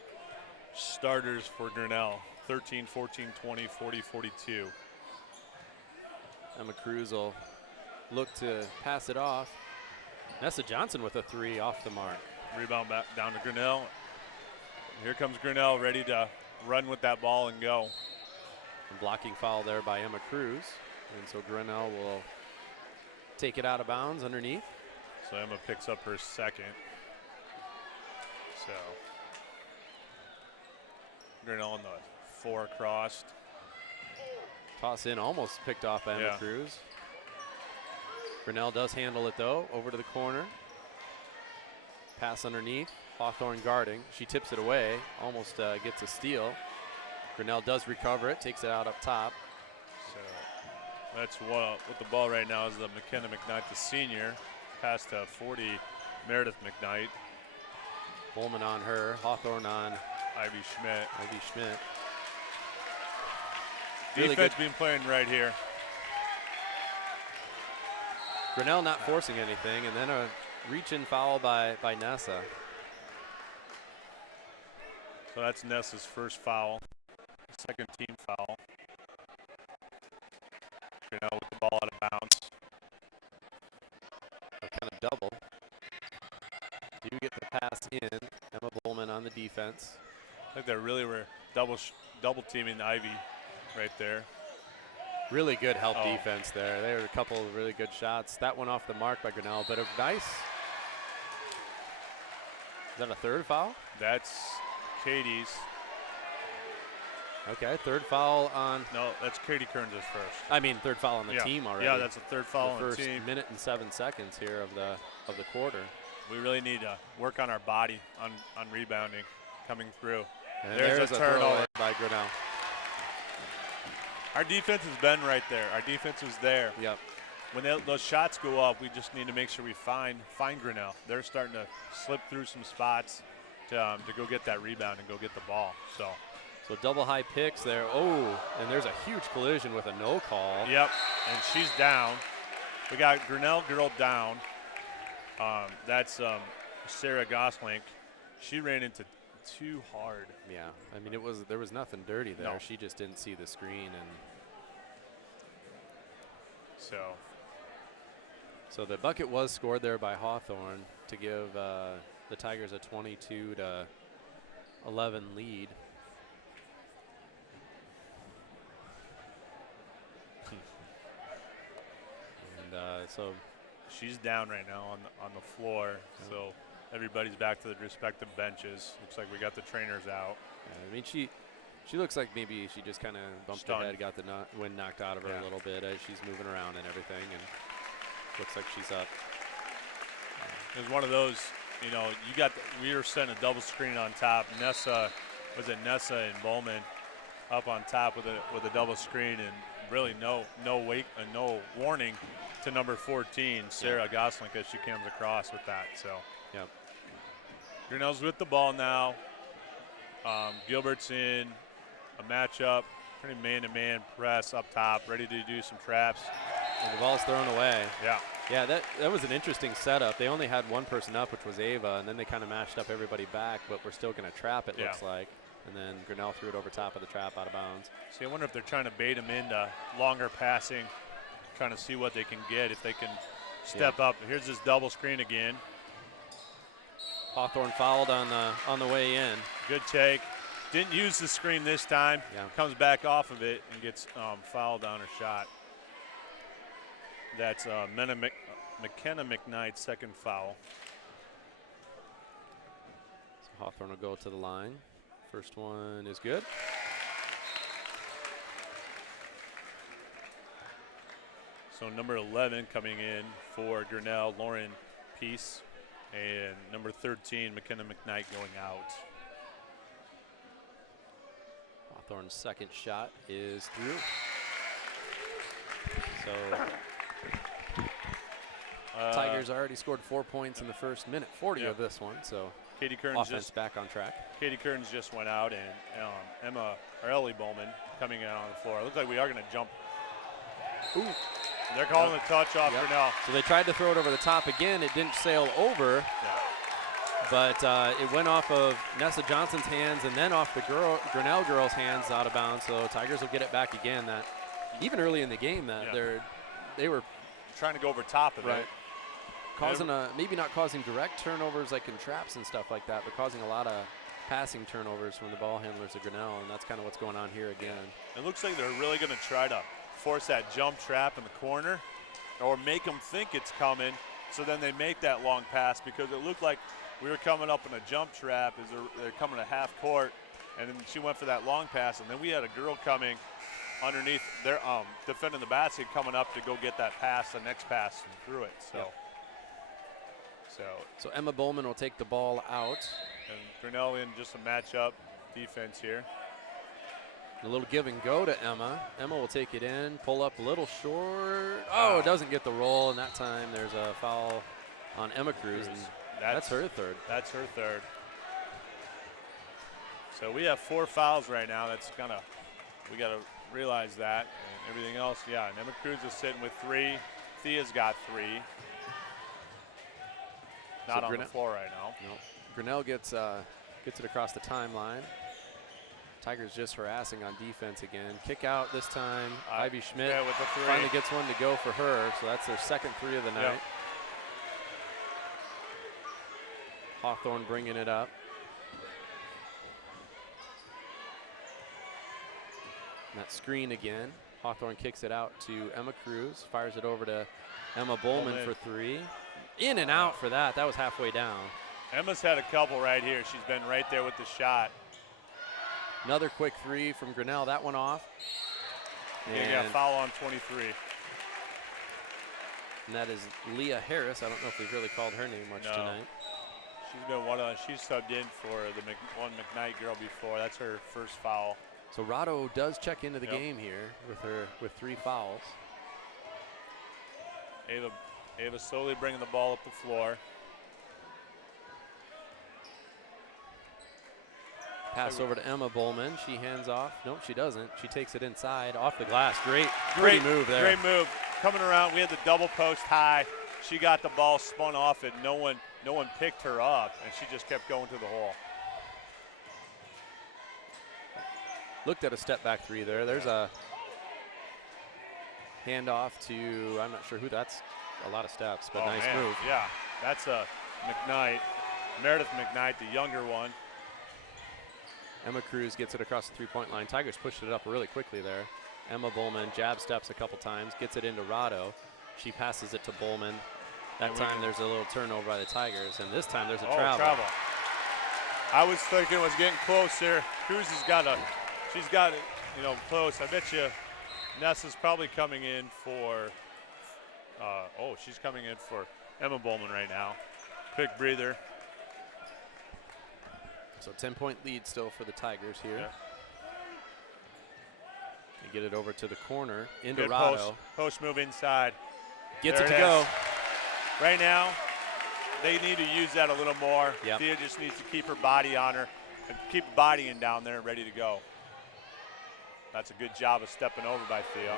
starters for Grinnell, 13, 14, 20, 40, 42. Emma Cruz will look to pass it off. Nessa Johnson with a 3 off the mark. Rebound back down to Grinnell. Here comes Grinnell ready to run with that ball and go. And blocking foul there by Emma Cruz. And so Grinnell will take it out of bounds underneath. So Emma picks up her second. So Grinnell on the 4 crossed. Toss in, almost picked off by Emma Cruz. Grinnell does handle it though, over to the corner. Pass underneath, Hawthorne guarding. She tips it away, almost gets a steal. Grinnell does recover it, takes it out up top. So that's what with the ball right now is the McKenna McKnight, the senior. Pass to 40, Meredith McKnight. Bowman on her, Hawthorne on Ivy Schmidt. Really Defense good. being playing right here. Grinnell not forcing anything, and then a reach-in foul by Nessa. So that's Nessa's first foul, second team foul. Grinnell with the ball out of bounds. Kind of double. Do get the pass in. Emma Bowman on the defense. I think they really were double teaming Ivy right there. Really good help defense there. There were a couple of really good shots. That one off the mark by Grinnell, but a nice. Is that a third foul? That's Katie's. Okay, third foul on. No, that's Katie Kearns' first. I mean, third foul on the team already. Yeah, that's a third foul on the first team. Minute and 7 seconds here of the quarter. We really need to work on our body on rebounding, coming through. And there's a turnover by Grinnell. Our defense has been right there. Our defense was there. Yep. When those shots go up, we just need to make sure we find Grinnell. They're starting to slip through some spots to go get that rebound and go get the ball. So double high picks there. Oh, and there's a huge collision with a no call. Yep, and she's down. We got Grinnell girl down. That's Sarah Goslink. She ran into too hard. Yeah, I mean there was nothing dirty there. No. She just didn't see the screen, and so the bucket was scored there by Hawthorne to give the Tigers a 22-11 lead. And so she's down right now on the floor. So everybody's back to the respective benches. Looks like we got the trainers out. I mean, she looks like maybe she just kind of bumped her head, got the wind knocked out of her a little bit as she's moving around and everything, and looks like she's up. It was one of those, we were setting a double screen on top. Nessa and Bowman up on top with a double screen, and really no warning to number 14, Sarah Goslink, as she comes across with that. So, yep. Grinnell's with the ball now. Gilbert's in a matchup, pretty man-to-man press up top, ready to do some traps. And the ball's thrown away. Yeah. Yeah, that was an interesting setup. They only had one person up, which was Ava, and then they kind of mashed up everybody back, but we're still going to trap it, looks like. And then Grinnell threw it over top of the trap out of bounds. See, I wonder if they're trying to bait him into longer passing, trying to see what they can get, if they can step up. Here's this double screen again. Hawthorne fouled on the way in. Good take. Didn't use the screen this time. Yeah. Comes back off of it and gets fouled on her shot. That's McKenna McKnight's second foul. So Hawthorne will go to the line. First one is good. So number 11 coming in for Grinnell, Lauren Peace, and number 13, McKenna McKnight going out. Hawthorne's second shot is through. So Tigers already scored 4 points in the first minute 40 of this one. So Katie Kearns offense back on track. Katie Kearns just went out, and Ellie Bowman coming in on the floor. It looks like we are going to jump. Ooh. They're calling a touch off Grinnell. So they tried to throw it over the top again. It didn't sail over, but it went off of Nessa Johnson's hands and then off the Grinnell girls' hands out of bounds. So Tigers will get it back again. That even early in the game, they were trying to go over top of it, causing maybe not causing direct turnovers like in traps and stuff like that, but causing a lot of passing turnovers from the ball handlers of Grinnell, and that's kind of what's going on here again. It looks like they're really going to try to force that jump trap in the corner or make them think it's coming, so then they make that long pass, because it looked like we were coming up in a jump trap as they're coming to half court, and then she went for that long pass, and then we had a girl coming underneath their defending the basket, coming up to go get that pass, the next pass, and threw it. So Emma Bowman will take the ball out. And Grinnell in just a matchup defense here. A little give and go to Emma. Emma will take it in, pull up a little short. Oh, it doesn't get the roll, and that time there's a foul on Emma Cruz, and that's her third. That's her third. So we have 4 fouls right now. That's kind of, we got to realize that. And everything else, and Emma Cruz is sitting with 3. Thea's got 3. Not on the floor right now. No. Grinnell gets it across the timeline. Tigers just harassing on defense again. Kick out this time. Ivy Schmidt with the 3. Finally gets one to go for her, so that's their second 3 of the night. Hawthorne bringing it up. And that screen again. Hawthorne kicks it out to Emma Cruz, fires it over to Emma Bowman for 3. In and out for that. That was halfway down. Emma's had a couple right here. She's been right there with the shot. Another quick 3 from Grinnell. That one off. And got foul on 23. And that is Leah Harris. I don't know if we've really called her name much tonight. She's been she's subbed in for the one McKnight girl before. That's her first foul. So Rado does check into the game here with 3 fouls. Ava slowly bringing the ball up the floor. Pass over to Emma Bowman. She hands off. Nope, she doesn't. She takes it inside, off the glass. Great move there. Great move. Coming around, we had the double post high. She got the ball spun off it. No one picked her up, and she just kept going to the hole. Looked at a step back 3 there. There's a handoff to, I'm not sure who that's. A lot of steps, but nice move. Yeah, that's a McKnight. Meredith McKnight, the younger one. Emma Cruz gets it across the 3-point line. Tigers pushed it up really quickly there. Emma Bowman jab steps a couple times, gets it into Rado. She passes it to Bowman. That time there's a little turnover by the Tigers, and this time there's a travel. I was thinking it was getting close here. Cruz has got she's got it, close. I bet you Nessa's probably coming in for. She's coming in for Emma Bowman right now. Quick breather. So 10-point lead still for the Tigers here. They get it over to the corner, into Rado. Post move inside. Gets it to go. Right now, they need to use that a little more. Yep. Thea just needs to keep her body on her and keep bodying down there and ready to go. That's a good job of stepping over by Thea.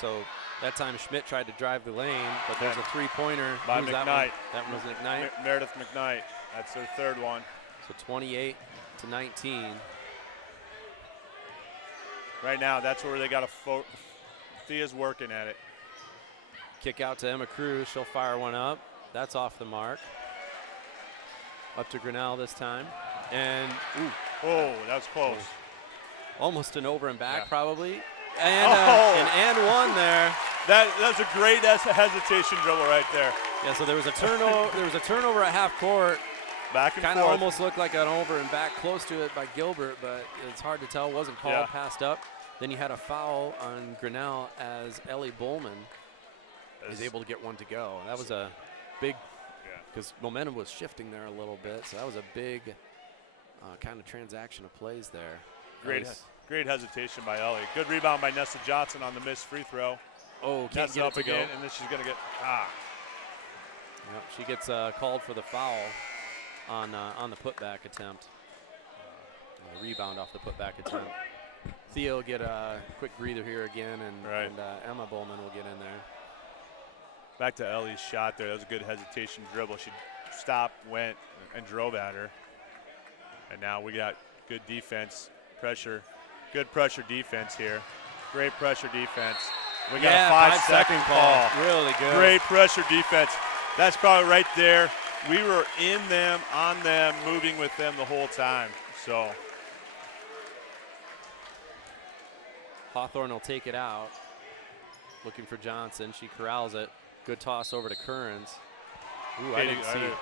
So that time Schmidt tried to drive the lane, but there's a 3-pointer. By McKnight. That was McKnight. Meredith McKnight. That's their third one. So 28-19. right now, that's where they got to Thea's working at it. Kick out to Emma Cruz. She'll fire one up. That's off the mark. Up to Grinnell this time. And, ooh. Oh, that was close. Almost an over and back, Yeah. probably. And and one there. That's a great hesitation dribble right there. Yeah, so there was a turnover. There was a turnover at half court. Back and Kind of forth. almost looked like an over and back close to it by Gilbert, but it's hard to tell. Wasn't called. Yeah. Passed up. Then you had a foul on Grinnell as Ellie Bowman is able to get one to go. That was a big, because momentum was shifting there a little bit, so that was a big kind of transaction of plays there. Great hesitation by Ellie. Good rebound by Nessa Johnson on the missed free throw. Oh, can't Nessa get it up to again, go. and then she's going to get Yep, she gets called for the foul on the putback attempt. Rebound off the putback attempt. Thea will get a quick breather here again, and Emma Bowman will get in there. Back to Ellie's shot there. That was a good hesitation dribble. She stopped, went, and drove at her. And now we got good defense, pressure, good pressure defense here. Great pressure defense. We got a 5-second call. Really good. Great pressure defense. That's probably right there. We were in them, on them, moving with them the whole time. So Hawthorne will take it out. Looking for Johnson. She corrals it. Good toss over to Kearns. Ooh, I didn't see it.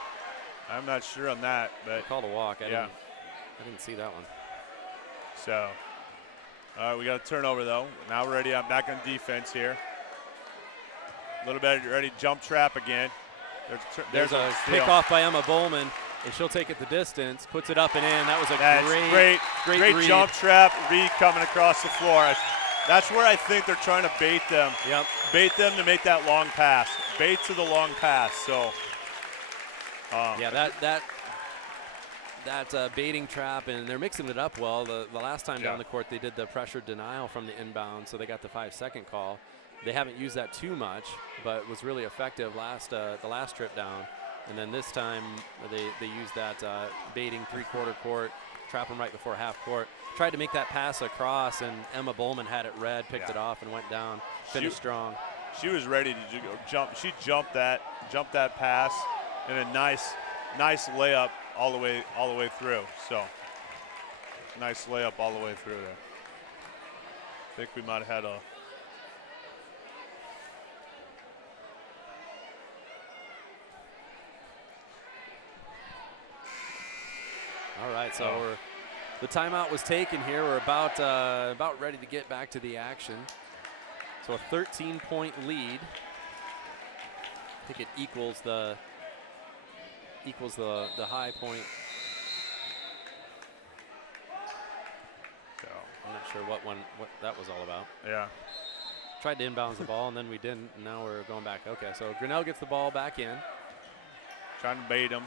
I'm not sure on that, but called a walk. I didn't see that one. So, all right, we got a turnover though. Now we're ready. I'm back on defense here. A little bit ready. Jump trap again. There's a pickoff by Emma Bowman, and she'll take it the distance. Puts it up and in. That was a great read. Jump trap read coming across the floor. That's where I think they're trying to bait them. Yep. Bait them to make that long pass. Bait to the long pass. So. Yeah, that baiting trap, and they're mixing it up well. The last time down the court, they did the pressure denial from the inbound, so they got the 5-second call. They haven't used that too much, but was really effective the last trip down. And then this time, they used that baiting three-quarter court, trap them right before half court. Tried to make that pass across, and Emma Bowman had it read, picked it off, and went down. Finished strong. She was ready to jump. She jumped that pass, and a nice layup all the way through. So nice layup all the way through there. I think we might have had a. All right, so the timeout was taken here. We're about ready to get back to the action. So a 13-point lead. I think it equals the high point. So I'm not sure what that was all about. Yeah. Tried to inbounds the ball, and then we didn't, and now we're going back. Okay, so Grinnell gets the ball back in. Trying to bait him.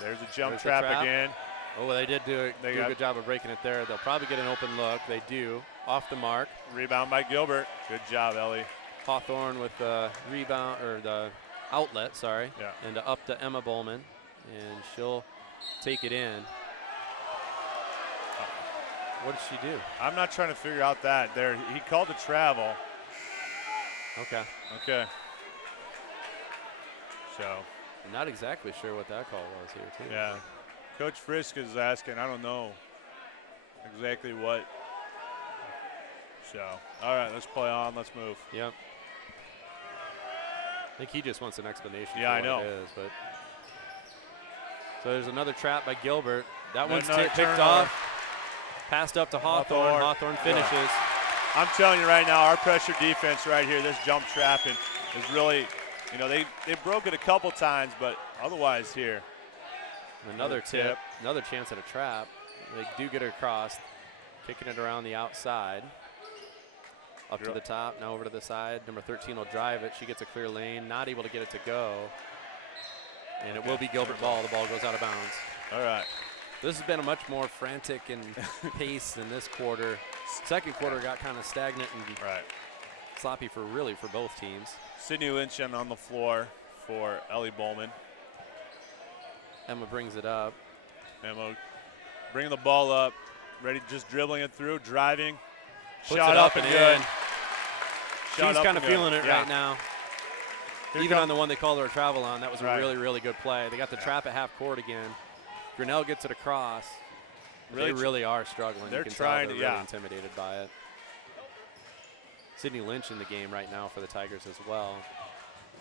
There's a jump trap again. Oh, they did do a good job of breaking it there. They'll probably get an open look. They do. Off the mark. Rebound by Gilbert. Good job, Ellie. Hawthorne with the rebound, or the outlet, sorry. Yeah. And up to Emma Bowman, and she'll take it in. What did she do? I'm not trying to figure out that. He called a travel. Okay. Okay. So. I'm not exactly sure what that call was here, too. Yeah. Coach Frisk is asking, I don't know exactly what. So, all right, let's play on. Let's move. Yep. I think he just wants an explanation for I know. what it is. But so there's another trap by Gilbert. That one's Another picked off. Passed up to Hawthorne. Hawthorne finishes. Yeah. I'm telling you right now, our pressure defense right here, this jump trapping is really, they broke it a couple times, but otherwise here. Another tip. Another chance at a trap. They do get it across. Kicking it around the outside. Up to the top, now over to the side. Number 13 will drive it. She gets a clear lane, not able to get it to go. And it will be Gilbert ball. The ball goes out of bounds. All right. This has been a much more frantic and pace than this quarter. Second quarter got kind of stagnant and sloppy for both teams. Sydney Lynch on the floor for Ellie Bowman. Emma brings it up. Emma bringing the ball up, ready, just dribbling it through, driving. Puts Shot it up and good. in. Shot She's up kind of and good. feeling it Yeah. right now. Here Even come- on the one they called her a travel on, that was Right. a really, really good play. They got the trap at half court again. Grinnell gets it across. They really are struggling. They're You can trying tell to, they're really intimidated by it. Sydney Lynch in the game right now for the Tigers as well.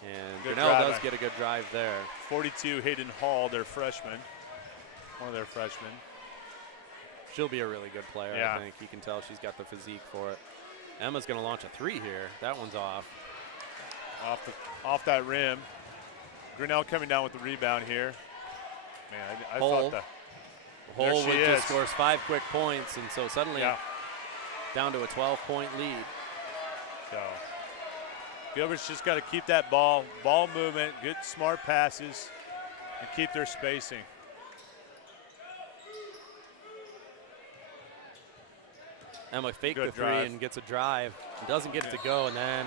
And Good Grinnell drive. does get a good drive there. 42, Hayden Hall, their freshman. One of their freshmen. She'll be a really good player, Yeah. I think. You can tell she's got the physique for it. Emma's going to launch a three here. That one's off. Off that rim. Grinnell coming down with the rebound here. Man, I Hole. thought that. Hole she just is. scores 5 quick points, and so suddenly down to a 12-point lead. So Gilbert's just got to keep that ball movement, good smart passes, and keep their spacing. Emma faked Good the three drive. and gets a drive. And doesn't get it to go, and then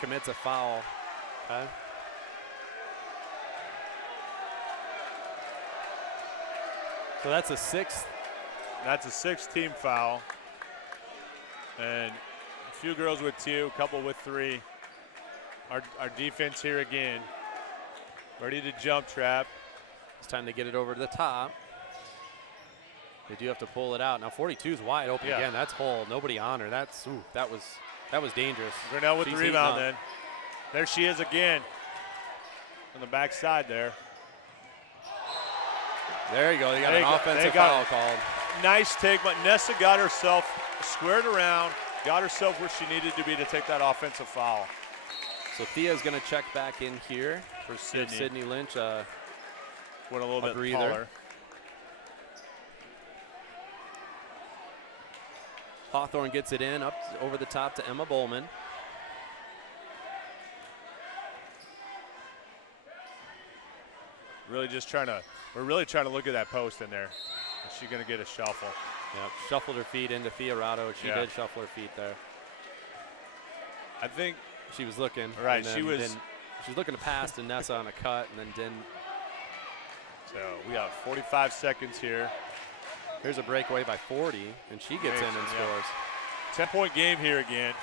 commits a foul. Okay. So that's a sixth. That's a 6-team foul. And a few girls with 2, a couple with 3. Our defense here again. Ready to jump trap. It's time to get it over to the top. They do have to pull it out. Now 42 is wide open Yeah. again. That's Hole. Nobody on her. That was dangerous. Grinnell with She's the heating rebound up. then. There she is again. On the backside there. There you go. They got They an got- offensive they got foul it. called. Nice take, but Nessa got herself squared around, got herself where she needed to be to take that offensive foul. So Thea's going to check back in here For give Sydney. Sydney Lynch Went a little a bit breather. taller. Hawthorne gets it in up over the top to Emma Bowman. We're really trying to look at that post in there. Is she going to get a shuffle? Yep, shuffled her feet into Fiorado. She Yeah. did shuffle her feet there. I think She was looking. Right, and then she was- she was looking to pass to Nessa on a cut and then didn't. so. We got 45 seconds here. Here's a breakaway by 40, and she gets in and Amazing, yeah. scores. 10-point game here again.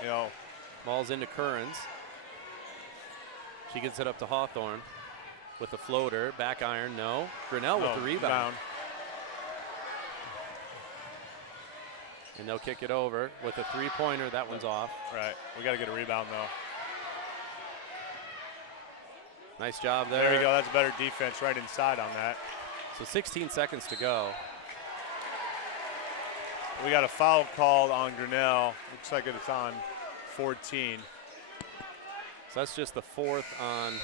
You know, Ball's into Kearns. She gets it up to Hawthorne with the floater. Back iron, no. Grinnell with the rebound. And they'll kick it over with a three-pointer. That one's off. Right. We got to get a rebound though. Nice job there. There you go. That's better defense right inside on that. So 16 seconds to go. We got a foul called on Grinnell. Looks like it's on 14. So that's just the fourth on,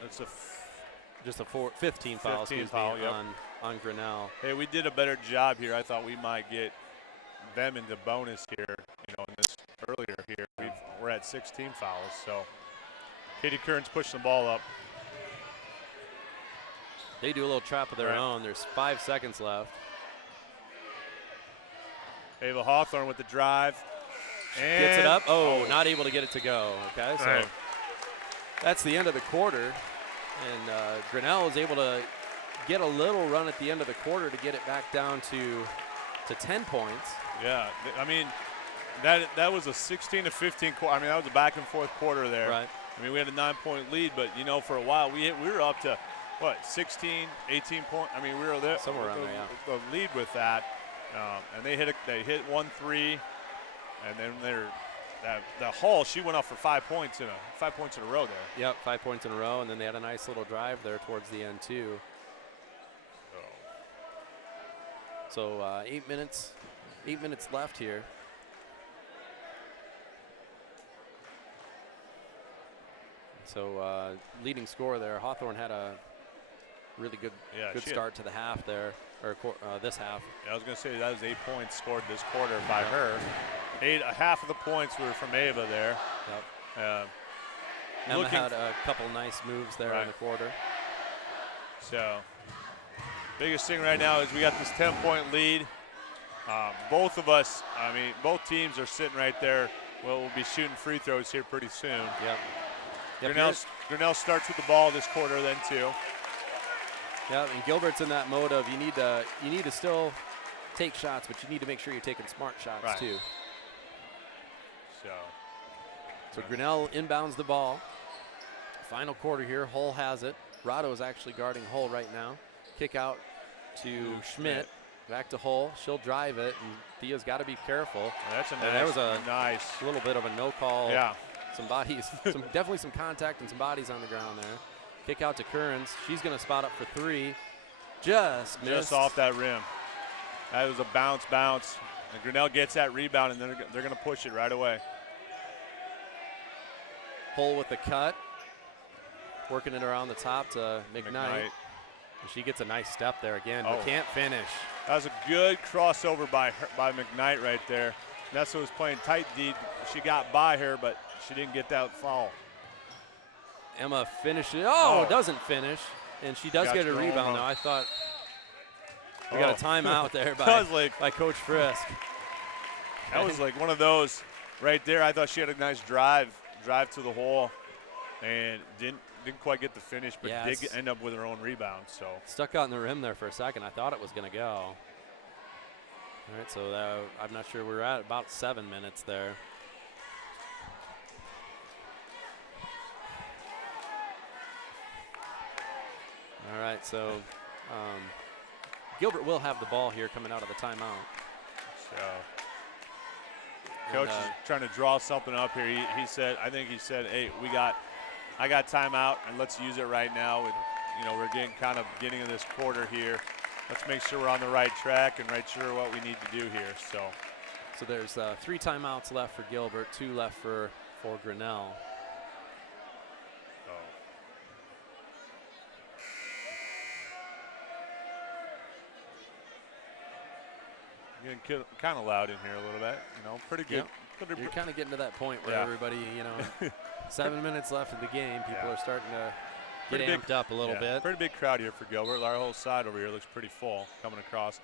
That's a just a 15 foul, 15 excuse foul, me, yep. on Grinnell. Hey, we did a better job here. I thought we might get them into bonus here, in this earlier here. We're at 16 fouls, so Katie Kearns pushing the ball up. They do a little trap of their Right. own. There's 5 seconds left. Ava Hawthorne with the drive. And Gets it up. Oh, not able to get it to go. Okay, so Right. that's the end of the quarter. And Grinnell is able to get a little run at the end of the quarter to get it back down to 10 points. Yeah, I mean, that was a 16 to 15 quarter. I mean, that was a back and forth quarter there. Right. I mean, we had a 9-point lead, but for a while we were up to what 16, 18 points. I mean, we were there Somewhere around there, yeah. The lead with that, and they hit 1 3, and then the Hall, she went off for 5 points in a row there. Yep, 5 points in a row, and then they had a nice little drive there towards the end too. So 8 minutes left here. So leading scorer there, Hawthorne had a really good start to the half there, or this half. Yeah, I was going to say that was 8 points scored this quarter by her. Half of the points were from Ava there. Yep. Emma had a couple nice moves there in the quarter. So biggest thing right now is we got this 10-point lead. Both of us, both teams are sitting right there. We'll be shooting free throws here pretty soon. Yep. Grinnell starts with the ball this quarter then too. Yeah, and Gilbert's in that mode of you need to still take shots, but you need to make sure you're taking smart shots Right. too. So right. Grinnell inbounds the ball. Final quarter here. Hull has it. Rado is actually guarding Hull right now. Kick out to Schmidt. Back to Hull. She'll drive it, and Thea's got to be careful. That's a And there was a nice little bit of a no call. Yeah. Some bodies, definitely some contact and some bodies on the ground there. Kick out to Kearns. She's going to spot up for three. Just missed. off that rim. That was a bounce. And Grinnell gets that rebound, and they're going to push it right away. Hull with the cut. Working it around the top to McKnight. She gets a nice step there again, but can't finish. That was a good crossover by McKnight right there. Nessa was playing tight D. She got by her, but she didn't get that foul. Emma finishes. Doesn't finish. And she does get a rebound now. I thought we got a timeout there by Coach Frisk. That was like one of those right there. I thought she had a nice drive to the hole, and didn't quite get the finish, but did end up with her own rebound. So stuck out in the rim there for a second. I thought it was going to go. All right, so I'm not sure. We're at about 7 minutes there. All right, so Gilbert will have the ball here coming out of the timeout. So Coach is trying to draw something up here. He said, hey, I got timeout, and let's use it right now. And, we're getting in this quarter here. Let's make sure we're on the right track and right sure what we need to do here. So there's 3 timeouts left for Gilbert, 2 left for Grinnell. Getting kind of loud in here a little bit, pretty good. Yep. You're kind of getting to that point where everybody, 7 minutes left of the game, people are starting to get amped up a little bit. Pretty big crowd here for Gilbert. Our whole side over here looks pretty full coming across.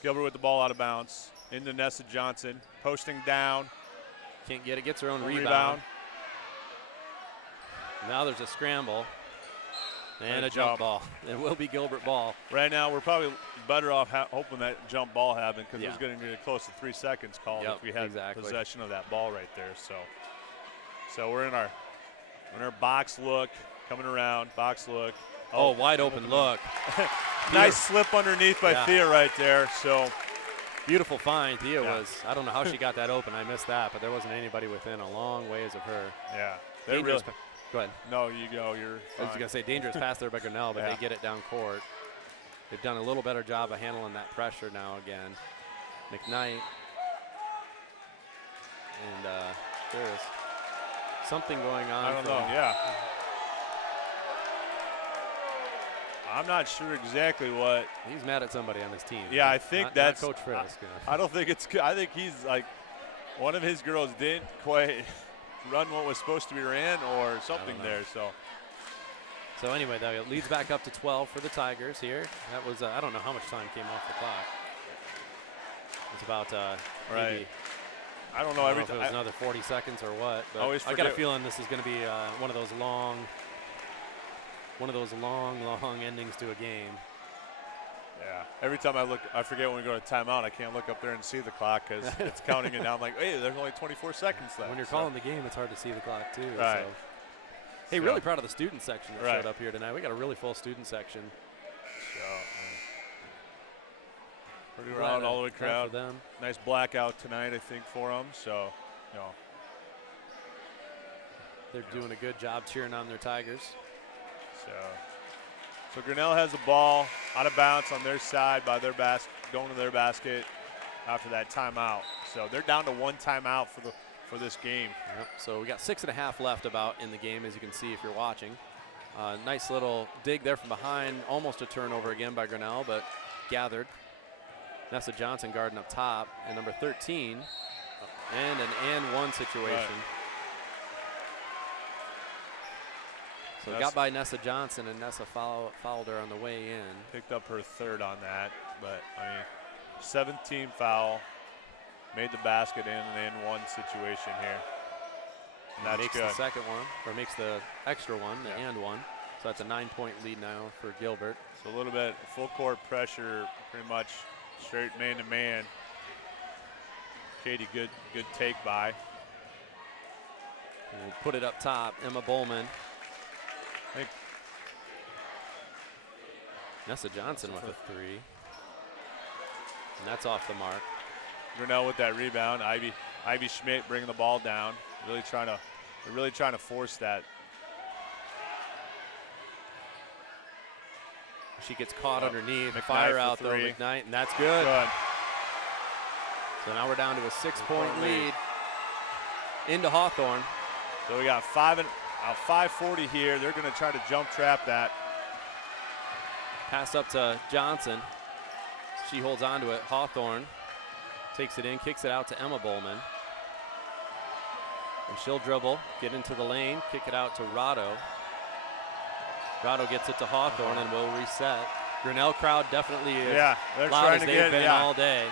Gilbert with the ball out of bounds. Into Nessa Johnson, posting down. Can't get it, gets her own rebound. Now there's a scramble. And a jump ball. It will be Gilbert ball. Right now, we're probably better off hoping that jump ball happened, because it was getting really close to 3 seconds called if we had possession of that ball right there. So we're in our box look, coming around, box look. Wide open look. Nice slip underneath by Thea right there. So beautiful find. Thea was, I don't know how she got that open. I missed that, but there wasn't anybody within a long ways of her. Yeah. Dangerous. Go ahead. No, you go. You're fine. I was going to say dangerous pass there by Grinnell, but they get it down court. They've done a little better job of handling that pressure now again. McKnight. And there is something going on. I don't know, I'm not sure exactly what. He's mad at somebody on his team. Yeah, I think that's not Coach Frisk. I don't think it's. I think he's like one of his girls didn't quite run what was supposed to be ran or something there. So anyway, that leads back up to 12 for the Tigers here. That was I don't know how much time came off the clock. It's about maybe. I don't know. If it was another 40 seconds or what. But I got a feeling this is going to be one of those long endings to a game. Yeah. Every time I look, I forget when we go to timeout, I can't look up there and see the clock because it's counting it down. I'm like, hey, there's only 24 seconds left. When you're calling the game, it's hard to see the clock too. Right. So. Hey, really proud of the student section that showed up here tonight. We got a really full student section. Pretty round all the way crowd. Nice blackout tonight, I think, for them. So, they're doing a good job cheering on their Tigers. So Grinnell has the ball out of bounds on their side by their basket, going to their basket after that timeout. So they're down to 1 timeout for this game. Yep. So we got 6.5 left about in the game, as you can see if you're watching. Nice little dig there from behind, almost a turnover again by Grinnell, but gathered. Nessa Johnson guarding up top, and number 13, and an and 1 situation. Right. So it got by Nessa Johnson, and Nessa fouled her on the way in. Picked up her 3rd on that, but 17 foul. Made the basket in an and 1 situation here. And that's makes good. The second one, or makes the extra one, the and 1. So that's a 9-point lead now for Gilbert. So a little bit full court pressure pretty much Straight man-to-man. Katie, good take by. We'll put it up top, Emma Bowman. Nessa Johnson with a 3. And that's off the mark. Grinnell with that rebound. Ivy Schmidt bringing the ball down. They're really trying to force that. She gets caught underneath. McKnight Fire out though, three. McKnight, and that's good. So now we're down to a 6-point lead into Hawthorne. So we got 5:40 here. They're going to try to jump trap that. Pass up to Johnson. She holds on to it. Hawthorne takes it in, kicks it out to Emma Bowman. And she'll dribble, get into the lane, kick it out to Rado. Rado gets it to Hawthorne and will reset. Grinnell crowd definitely is they're loud trying as to they've get been all day.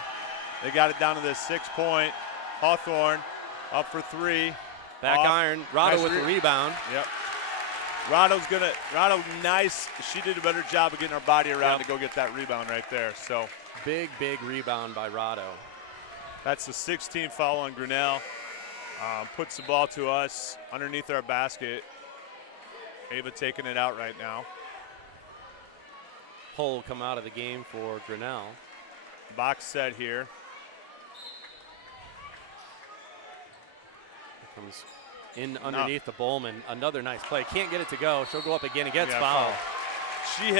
They got it down to this 6-point. Hawthorne up for 3. Back Off. iron. Rado Nice with the rebound. Yep. Rado, nice. She did a better job of getting her body around to go get that rebound right there. So big rebound by Rado. that's the 16th foul on Grinnell. Puts the ball to us underneath our basket. Ava taking it out right now. Hull will come out of the game for Grinnell. Box set here. Comes in underneath the Bowman. Another nice play. Can't get it to go. She'll go up again and gets fouled. She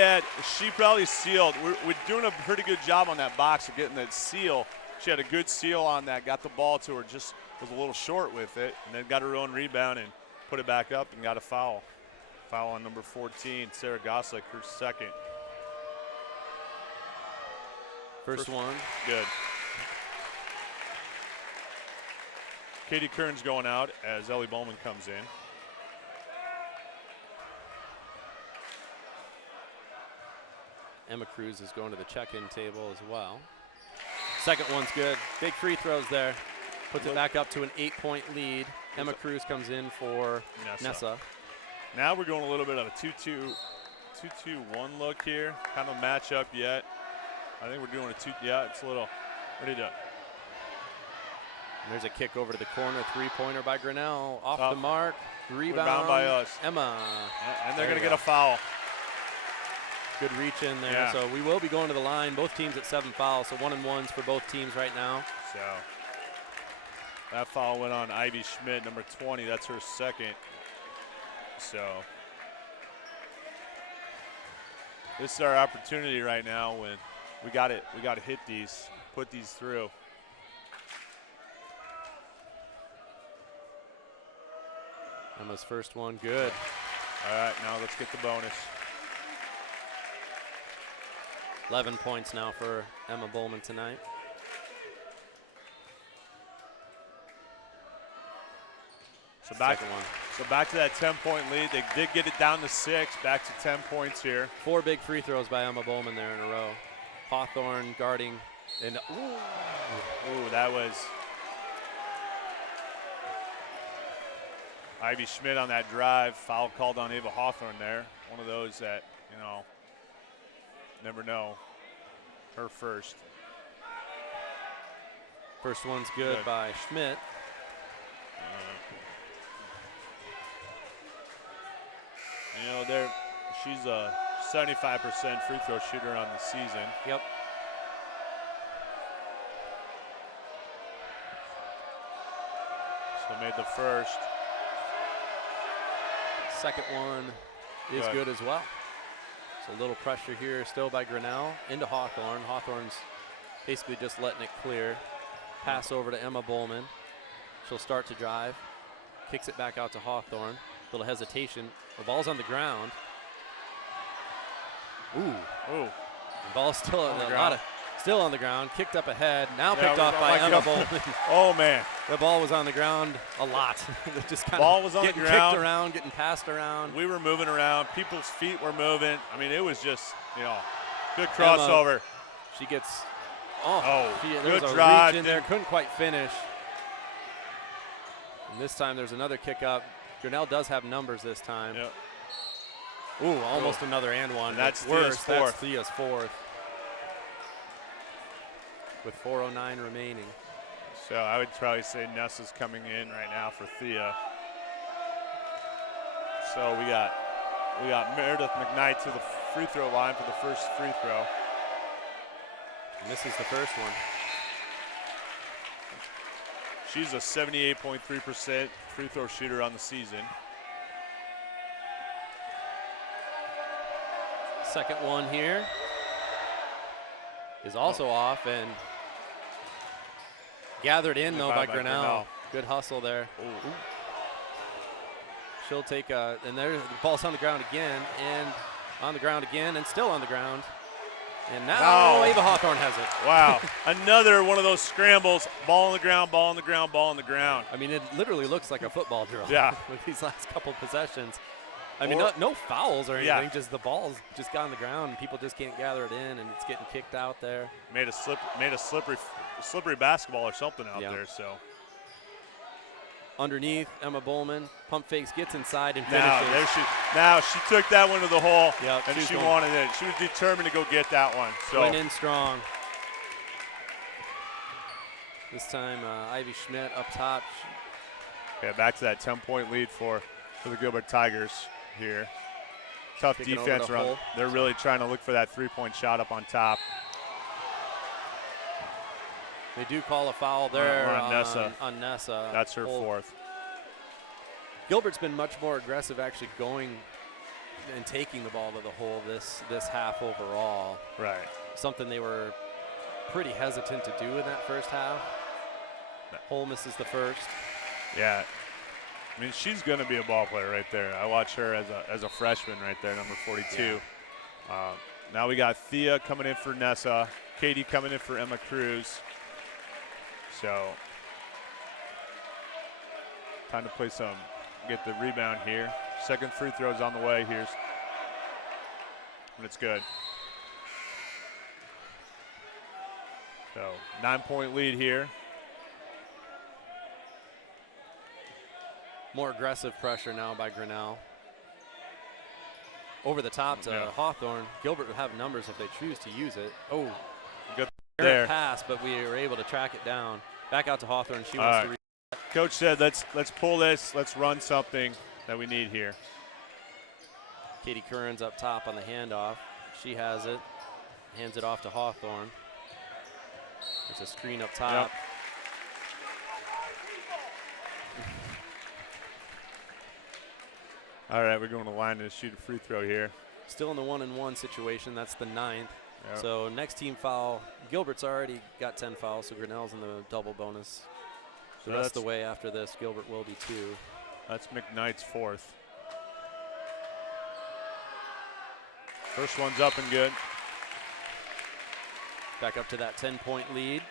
probably sealed. We're doing a pretty good job on that box of getting that seal. She had a good seal on that, got the ball to her, just was a little short with it, and then got her own rebound and put it back up and got a foul. Foul on number 14, Sarah Goslick, her second. First one. Good. Katie Kern's going out as Ellie Bowman comes in. Emma Cruz is going to the check-in table as well. Second one's good. Big free throws there. Puts it back up to an 8-point lead. Emma Cruz comes in for Nessa. Now we're going a little bit of a 2-2-1 look here. Kind of match up yet. I think we're doing a 2. Yeah, it's a little ready to. And there's a kick over to the corner. 3-pointer by Grinnell. Off the mark. Rebound by us. Emma. And they're going to get a foul. Good reach in there. Yeah. So we will be going to the line. Both teams at 7 fouls. So 1-and-1s for both teams right now. So that foul went on Ivy Schmidt, number 20. That's her second. So this is our opportunity right now when we got to hit these, put these through. Emma's first one, good. All right, now let's get the bonus. 11 points now for Emma Bowman tonight. So back to that 10-point lead. They did get it down to 6, back to 10 points here. 4 big free throws by Emma Bowman there in a row. Hawthorne guarding, and ooh, that was Ivy Schmidt on that drive. Foul called on Ava Hawthorne there. One of those that, never know. Her first. First one's good by Schmidt. She's a 75% free throw shooter on the season. Yep. So made the first. Second one is good as well. So a little pressure here still by Grinnell into Hawthorne. Hawthorne's basically just letting it clear. Pass over to Emma Bowman. She'll start to drive. Kicks it back out to Hawthorne. Little hesitation. The ball's on the ground. Ooh. The ball's still on the ground. Still on the ground. Kicked up ahead. Now Yeah, picked off by Emma Bowman. Oh, man. The ball was on the ground a lot. Just kind Ball of was on the getting ground. kicked around, getting passed around. We were moving around. People's feet were moving. I mean, it was just, good crossover. Emma, she gets, there good was a drive. reach in there. Couldn't quite finish. And this time there's another kick up. Grinnell does have numbers this time. Yep. Ooh, almost another and one. And that's worse. Thea's fourth. That's Thea's fourth. with 4:09 remaining. So I would probably say Nessa's coming in right now for Thea. So we got Meredith McKnight to the free throw line for the first free throw. And this is the first one. She's a 78.3% free throw shooter on the season. Second one here is also off and gathered in though by Grinnell. Good hustle there. Ooh. She'll take and there the ball's on the ground again and on the ground again and still on the ground. And now Ava Hawthorne has it. Wow, another one of those scrambles. Ball on the ground, ball on the ground, ball on the ground. I mean, it literally looks like a football drill. Yeah. With these last couple possessions. I mean, no fouls or anything. Just the ball's just got on the ground and people just can't gather it in, and it's getting kicked out there. Made a slippery basketball or something out there. So underneath, Emma Bowman pump fakes, gets inside and finishes. Now she took that one to the hole, and she wanted it. She was determined to go get that one. So went in strong. This time, Ivy Schmidt up top. Okay, back to that 10-point lead for the Gilbert Tigers here. Tough defense run. They're really trying to look for that three-point shot up on top. They do call a foul there on Nessa. On Nessa. That's her fourth. Gilbert's been much more aggressive actually going and taking the ball to the hole this half overall. Right. Something they were pretty hesitant to do in that first half. Hull misses the first. Yeah. I mean, she's going to be a ball player right there. I watch her as a freshman right there, number 42. Yeah. Now we got Thea coming in for Nessa, Katie coming in for Emma Cruz. So time to play some, get the rebound here. Second free throw is on the way here. And it's good. So 9-point lead here. More aggressive pressure now by Grinnell. Over the top to Hawthorne. Gilbert would have numbers if they choose to use it. Oh, good there. Pass, but we were able to track it down. Back out to Hawthorne. She wants to. Coach said, let's pull this. Let's run something that we need here. Katie Kearns up top on the handoff. She has it. Hands it off to Hawthorne. There's a screen up top. Yep. All right, we're going to the line to shoot a free throw here. Still in the 1-and-1 situation. That's the 9th. Yep. So next team foul. Gilbert's already got 10 fouls, so Grinnell's in the double bonus. So the rest of the way after this, Gilbert will be 2. That's McKnight's fourth. First one's up and good. Back up to that 10-point lead.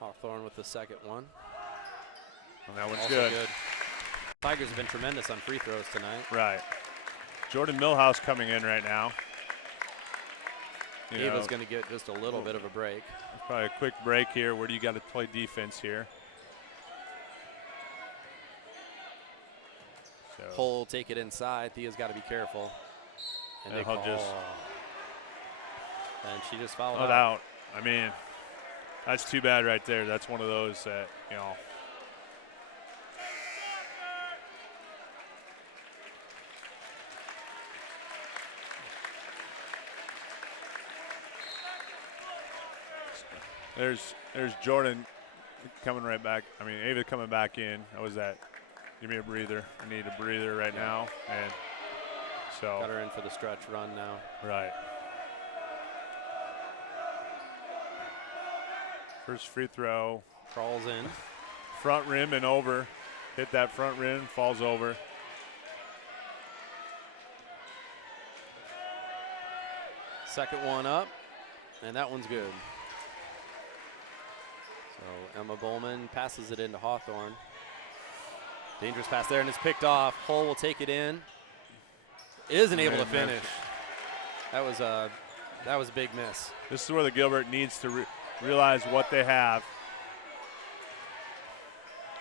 Hawthorne with the second one. And that one's also good. Tigers have been tremendous on free throws tonight. Right. Jordan Millhouse coming in right now. Ava's going to get just a little bit of a break. Probably a quick break here. Where do you got to play defense here? Hull will take it inside. Thea's got to be careful. And they call. And she just fouled out. I mean, that's too bad right there. That's one of those that, you know. There's Jordan coming right back. I mean, Ava coming back in. How was that? Give me a breather. I need a breather right now. And so got her in for the stretch run now. Right. First free throw. Crawls in. Front rim and over. Hit that front rim, falls over. Second one up, and that one's good. So Emma Bowman passes it into Hawthorne. Dangerous pass there, and it's picked off. Hull will take it in. Isn't able to finish. That was a big miss. This is where the Gilbert needs to realize what they have.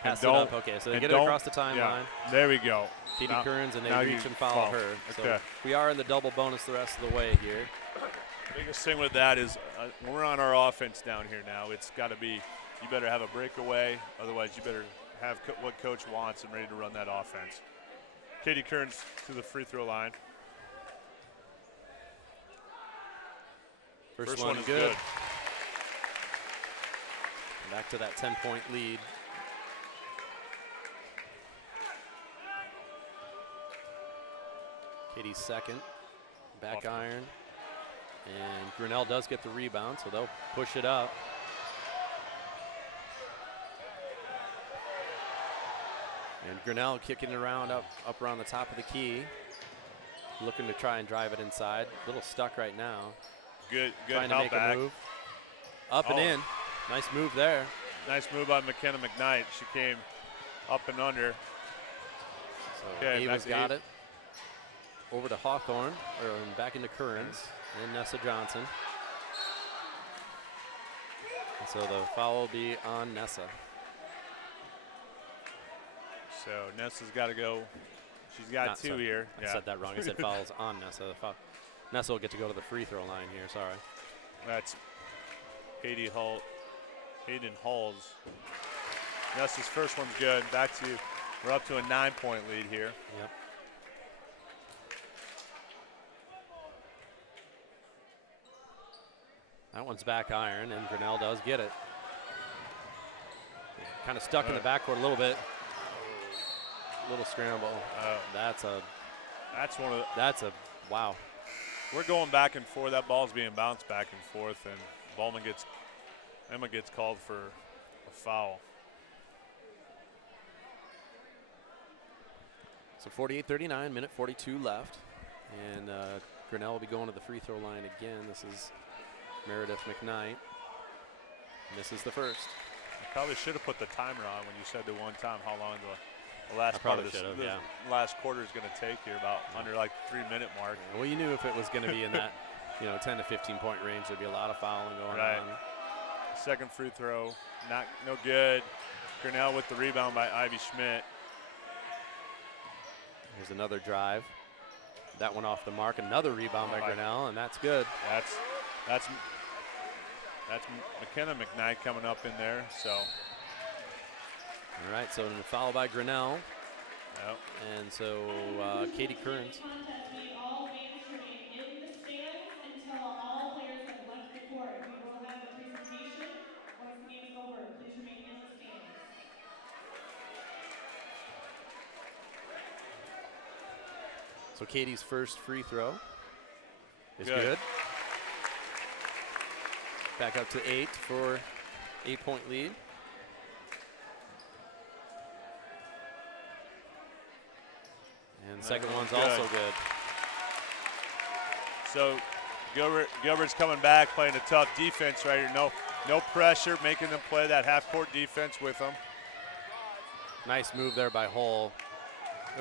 Pass it up. Okay, so they get it across the timeline. Yeah, there we go. Katie Kearns, and they reach and foul her. Okay. So we are in the double bonus the rest of the way here. The biggest thing with that is when we're on our offense down here now, it's got to be, you better have a breakaway, otherwise you better have what coach wants and ready to run that offense. Katie Kearns to the free throw line. First one is good. Back to that 10-point lead. Katie's second. Back iron. And Grinnell does get the rebound, so they'll push it up. And Grinnell kicking it around up around the top of the key. Looking to try and drive it inside. A little stuck right now. Good trying to make a move. Up and in. Nice move there. Nice move by McKenna McKnight. She came up and under. So Ava's got it. Over to Hawthorne, or back into Kearns, and Nessa Johnson. And so the foul will be on Nessa. So Nessa's got to go. She's got two here. I said that wrong. I said fouls on Nessa. Nessa will get to go to the free throw line here. Sorry. That's Hayden Halls. Nessa's first one's good. We're up to a 9-point lead here. Yep. That one's back iron, and Grinnell does get it. Kind of stuck in the backcourt a little bit. Little scramble. That's a wow. We're going back and forth. That ball's being bounced back and forth, and Emma gets called for a foul. So 48-39, minute 42 left, and Grinnell will be going to the free throw line again. This is Meredith McKnight. Misses the first. I probably should have put the timer on when you said the one time how long the last part of this last quarter is going to take here, about under like 3-minute mark. Yeah, well, you knew if it was going to be in that 10 to 15 point range, there'd be a lot of fouling going on. Second free throw, no good. Grinnell with the rebound by Ivy Schmidt. Here's another drive. That one off the mark. Another rebound by Grinnell, and that's good. That's McKenna McKnight coming up in there. So. All right, so a foul by Grinnell. Yep. And so Katie Kearns. All games remain in the stands until all players have left the court. We will have a presentation once the game is over. Please remain in the stands. So Katie's first free throw is good. Back up to 8 for 8-point lead. And the second one's also good. So Gilbert's coming back, playing a tough defense right here. No pressure, making them play that half-court defense with them. Nice move there by Hull.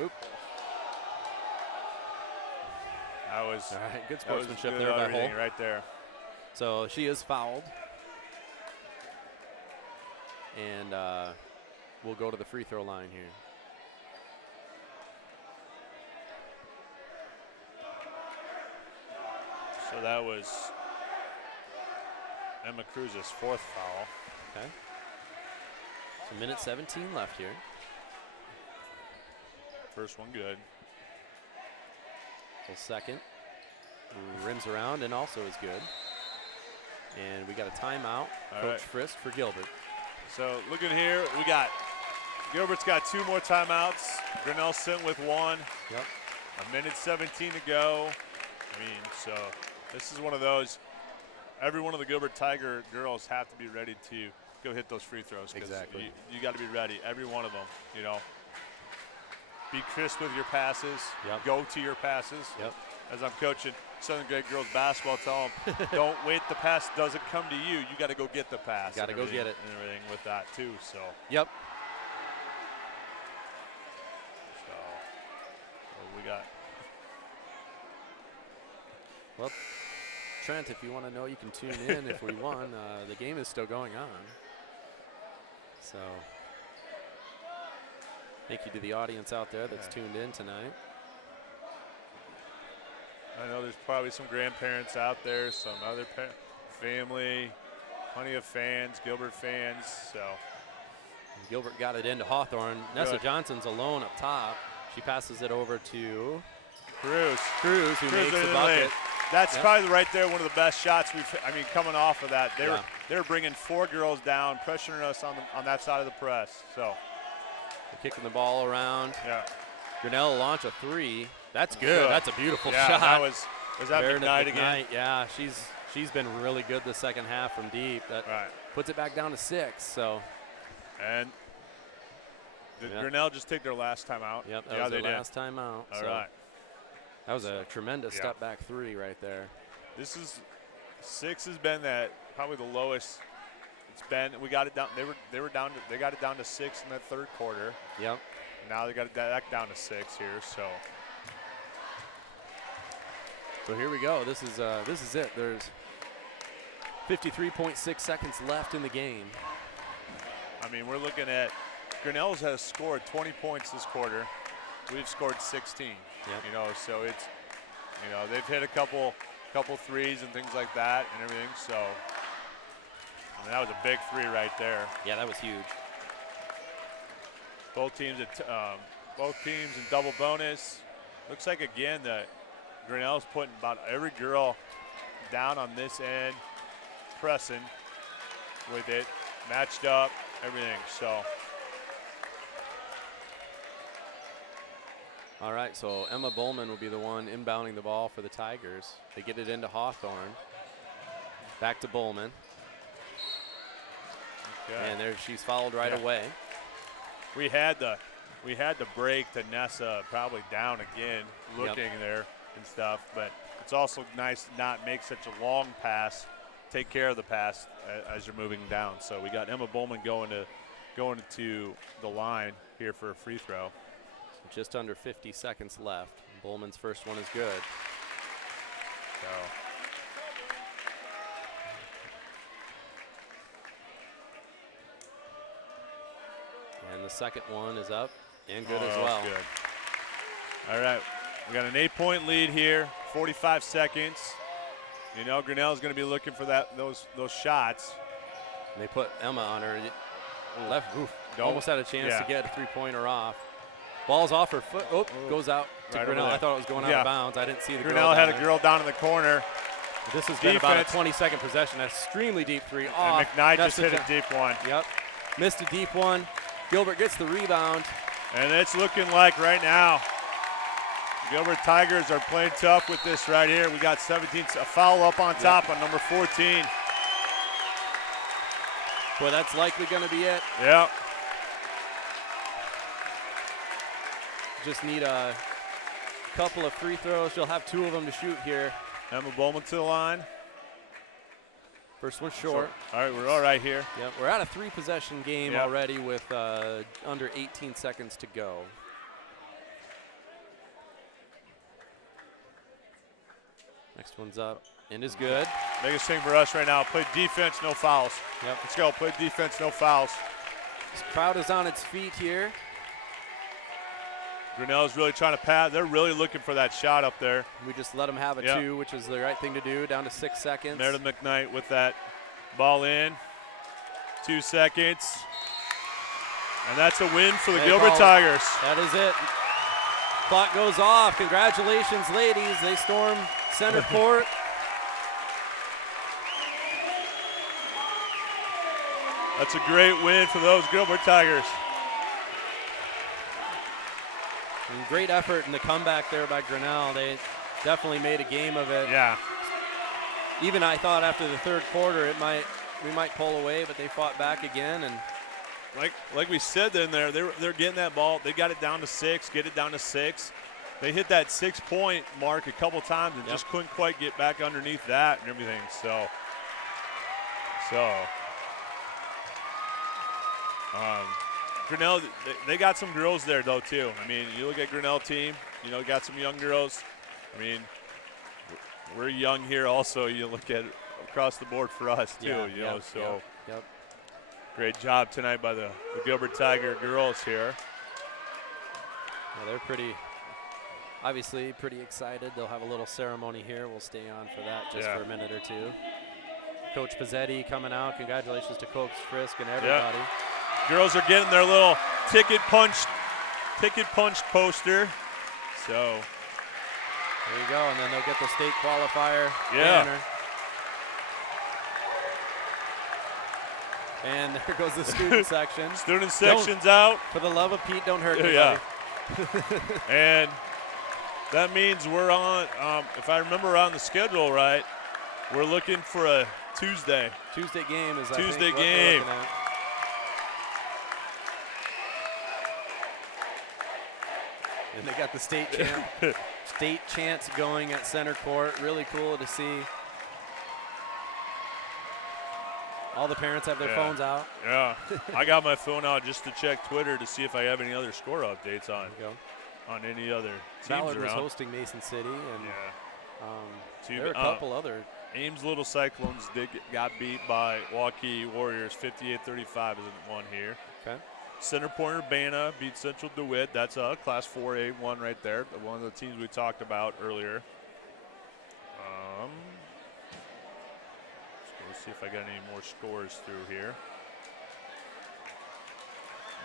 Oop. That was all right. Good sportsmanship there by Hull. Right there. So she is fouled. And we'll go to the free throw line here. So that was Emma Cruz's fourth foul. Okay. So minute 17 left here. First one good. Well, second. Rims around and also is good. And we got a timeout. Coach Frist for Gilbert. So looking here, Gilbert's got 2 more timeouts. Grinnell sitting with 1. Yep. A minute 17 to go. So this is one of those. Every one of the Gilbert Tiger girls have to be ready to go hit those free throws. Exactly. You got to be ready. Every one of them. Be crisp with your passes. Yep. Go to your passes. Yep. As I'm coaching Southern Grade girls basketball, tell them, don't wait. The pass doesn't come to you. You got to go get the pass. Got to go get it. And everything with that too. So. Yep. So what we got. Well, Trent, if you want to know, you can tune in if we won. The game is still going on. So Thank you to the audience out there that's tuned in tonight. I know there's probably some grandparents out there, some other family, plenty of fans, Gilbert fans. So Gilbert got it into Hawthorne. Nessa Johnson's alone up top. She passes it over to Cruz, who makes the bucket. That's probably right there one of the best shots coming off of that. They were bringing 4 girls down, pressuring us on that side of the press. So they're kicking the ball around. Yeah. Grinnell launch a 3. That's good. That's a beautiful shot. Was that McKnight again? Yeah, she's been really good the second half from deep. That puts it back down to 6. So. And did Grinnell just take their last time out? Yep, that was their last time out. All right. That was a tremendous step back 3 right there. 6 has been probably the lowest it's been. We got it down. They got it down to 6 in that third quarter. Yep. Now they got it back down to 6 here. So here we go. This is it. There's 53.6 seconds left in the game. I mean, we're looking at Grinnell's has scored 20 points this quarter. We've scored 16. Yep. So it's, they've hit a couple threes and things like that and everything. So that was a big 3 right there. Yeah, that was huge. Both teams in double bonus. Looks like again that Grinnell's putting about every girl down on this end, pressing with it, matched up, everything. So. All right, so Emma Bowman will be the one inbounding the ball for the Tigers. They get it into Hawthorne. Back to Bowman. Okay. And there she's fouled right away. We had the break to Nessa probably down again, looking there and stuff, but it's also nice to not make such a long pass, take care of the pass as you're moving down. So we got Emma Bowman going to the line here for a free throw. Just under 50 seconds left. Bowman's first one is good. And the second one is up and good as well. Good. All right, we got an 8-point lead here, 45 seconds. Grinnell's going to be looking for those shots. And they put Emma on her left roof. Almost had a chance to get a 3-pointer off. Ball's off her foot. Oh, goes out to Grinnell. I thought it was going out of bounds. I didn't see the Grinnell had a girl down in the corner. This has been about a 20-second possession. An extremely deep 3 off. And McKnight just hit a deep one. Yep. Missed a deep one. Gilbert gets the rebound. And it's looking like right now Gilbert Tigers are playing tough with this right here. We got 17, a foul up on top on number 14. Boy, that's likely going to be it. Yep. Just need a couple of free throws. She'll have 2 of them to shoot here. Emma Bowman to the line. First one short. All right, we're all right here. Yep, we're at a 3-possession game already with under 18 seconds to go. Next one's up and is good. Biggest thing for us right now, play defense, no fouls. Yep. Let's go, play defense, no fouls. This crowd is on its feet here. Grinnell's really trying to pass. They're really looking for that shot up there. We just let them have a 2, which is the right thing to do, down to 6 seconds. Meredith McKnight with that ball in. 2 seconds. And that's a win for the Gilbert Tigers. That is it. Clock goes off. Congratulations, ladies. They storm center court. That's a great win for those Gilbert Tigers. And great effort in the comeback there by Grinnell. They definitely made a game of it. Yeah. Even I thought after the third quarter we might pull away, but they fought back again. And like we said in there, they're getting that ball. They got it down to 6, get it down to 6. They hit that 6-point mark a couple times and just couldn't quite get back underneath that and everything. So Grinnell, they got some girls there though too. I mean, you look at Grinnell team, got some young girls. I mean, we're young here also. You look at across the board for us too, Yep. Great job tonight by the Gilbert Tiger girls here. Yeah, they're obviously pretty excited. They'll have a little ceremony here. We'll stay on for that just for a minute or two. Coach Pizzetti coming out. Congratulations to Coach Frisk and everybody. Girls are getting their little ticket punched poster. So there you go, and then they'll get the state qualifier banner. And there goes the student section. Student section's out. For the love of Pete, don't hurt anybody. Yeah. And that means we're on, if I remember on the schedule right, we're looking for a Tuesday game is Tuesday what game. we're looking at. And they got the state chants going at center court. Really cool to see. All the parents have their phones out. Yeah, I got my phone out just to check Twitter to see if I have any other score updates on any other teams Ballard was around. hosting Mason City, and there were a couple other. Ames Little Cyclones got beat by Waukee Warriors 58-35 is one here. Okay. Center Point Urbana beat Central DeWitt. That's a Class 4A one right there, one of the teams we talked about earlier. Let's see if I got any more scores through here.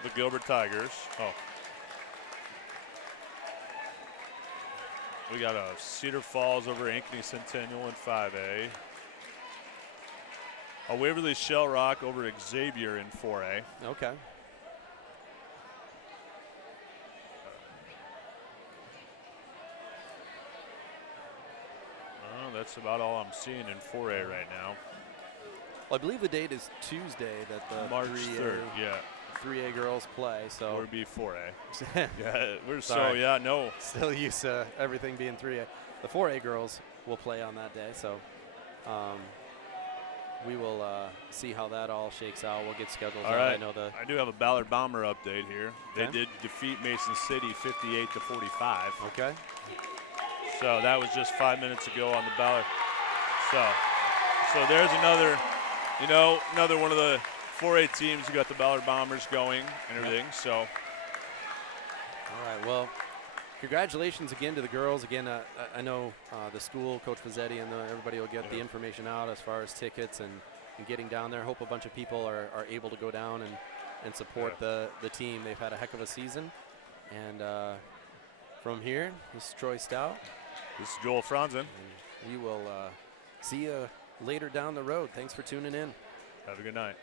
The Gilbert Tigers. We got a Cedar Falls over Ankeny Centennial in 5A. A Waverly Shell Rock over Xavier in 4A. Okay. That's about all I'm seeing in 4A right now. Well, I believe the date is Tuesday that the March 3rd, 3A girls play. So or be 4A. We're Sorry. no. Still used to everything being 3A. The 4A girls will play on that day, so we will see how that all shakes out. We'll get schedules out. Right. I I do have a Ballard Bomber update here. They did defeat Mason City 58-45. Okay. So that was just 5 minutes ago on the Ballard. So there's another one of the 4A teams who got the Ballard Bombers going and everything. So. All right. Well, congratulations again to the girls. Again, I know the school, Coach Pizzetti, and everybody will get the information out as far as tickets and getting down there. Hope a bunch of people are able to go down and support the team. They've had a heck of a season. And from here, this is Troy Stout. This is Joel Franzen. We will see you later down the road. Thanks for tuning in. Have a good night.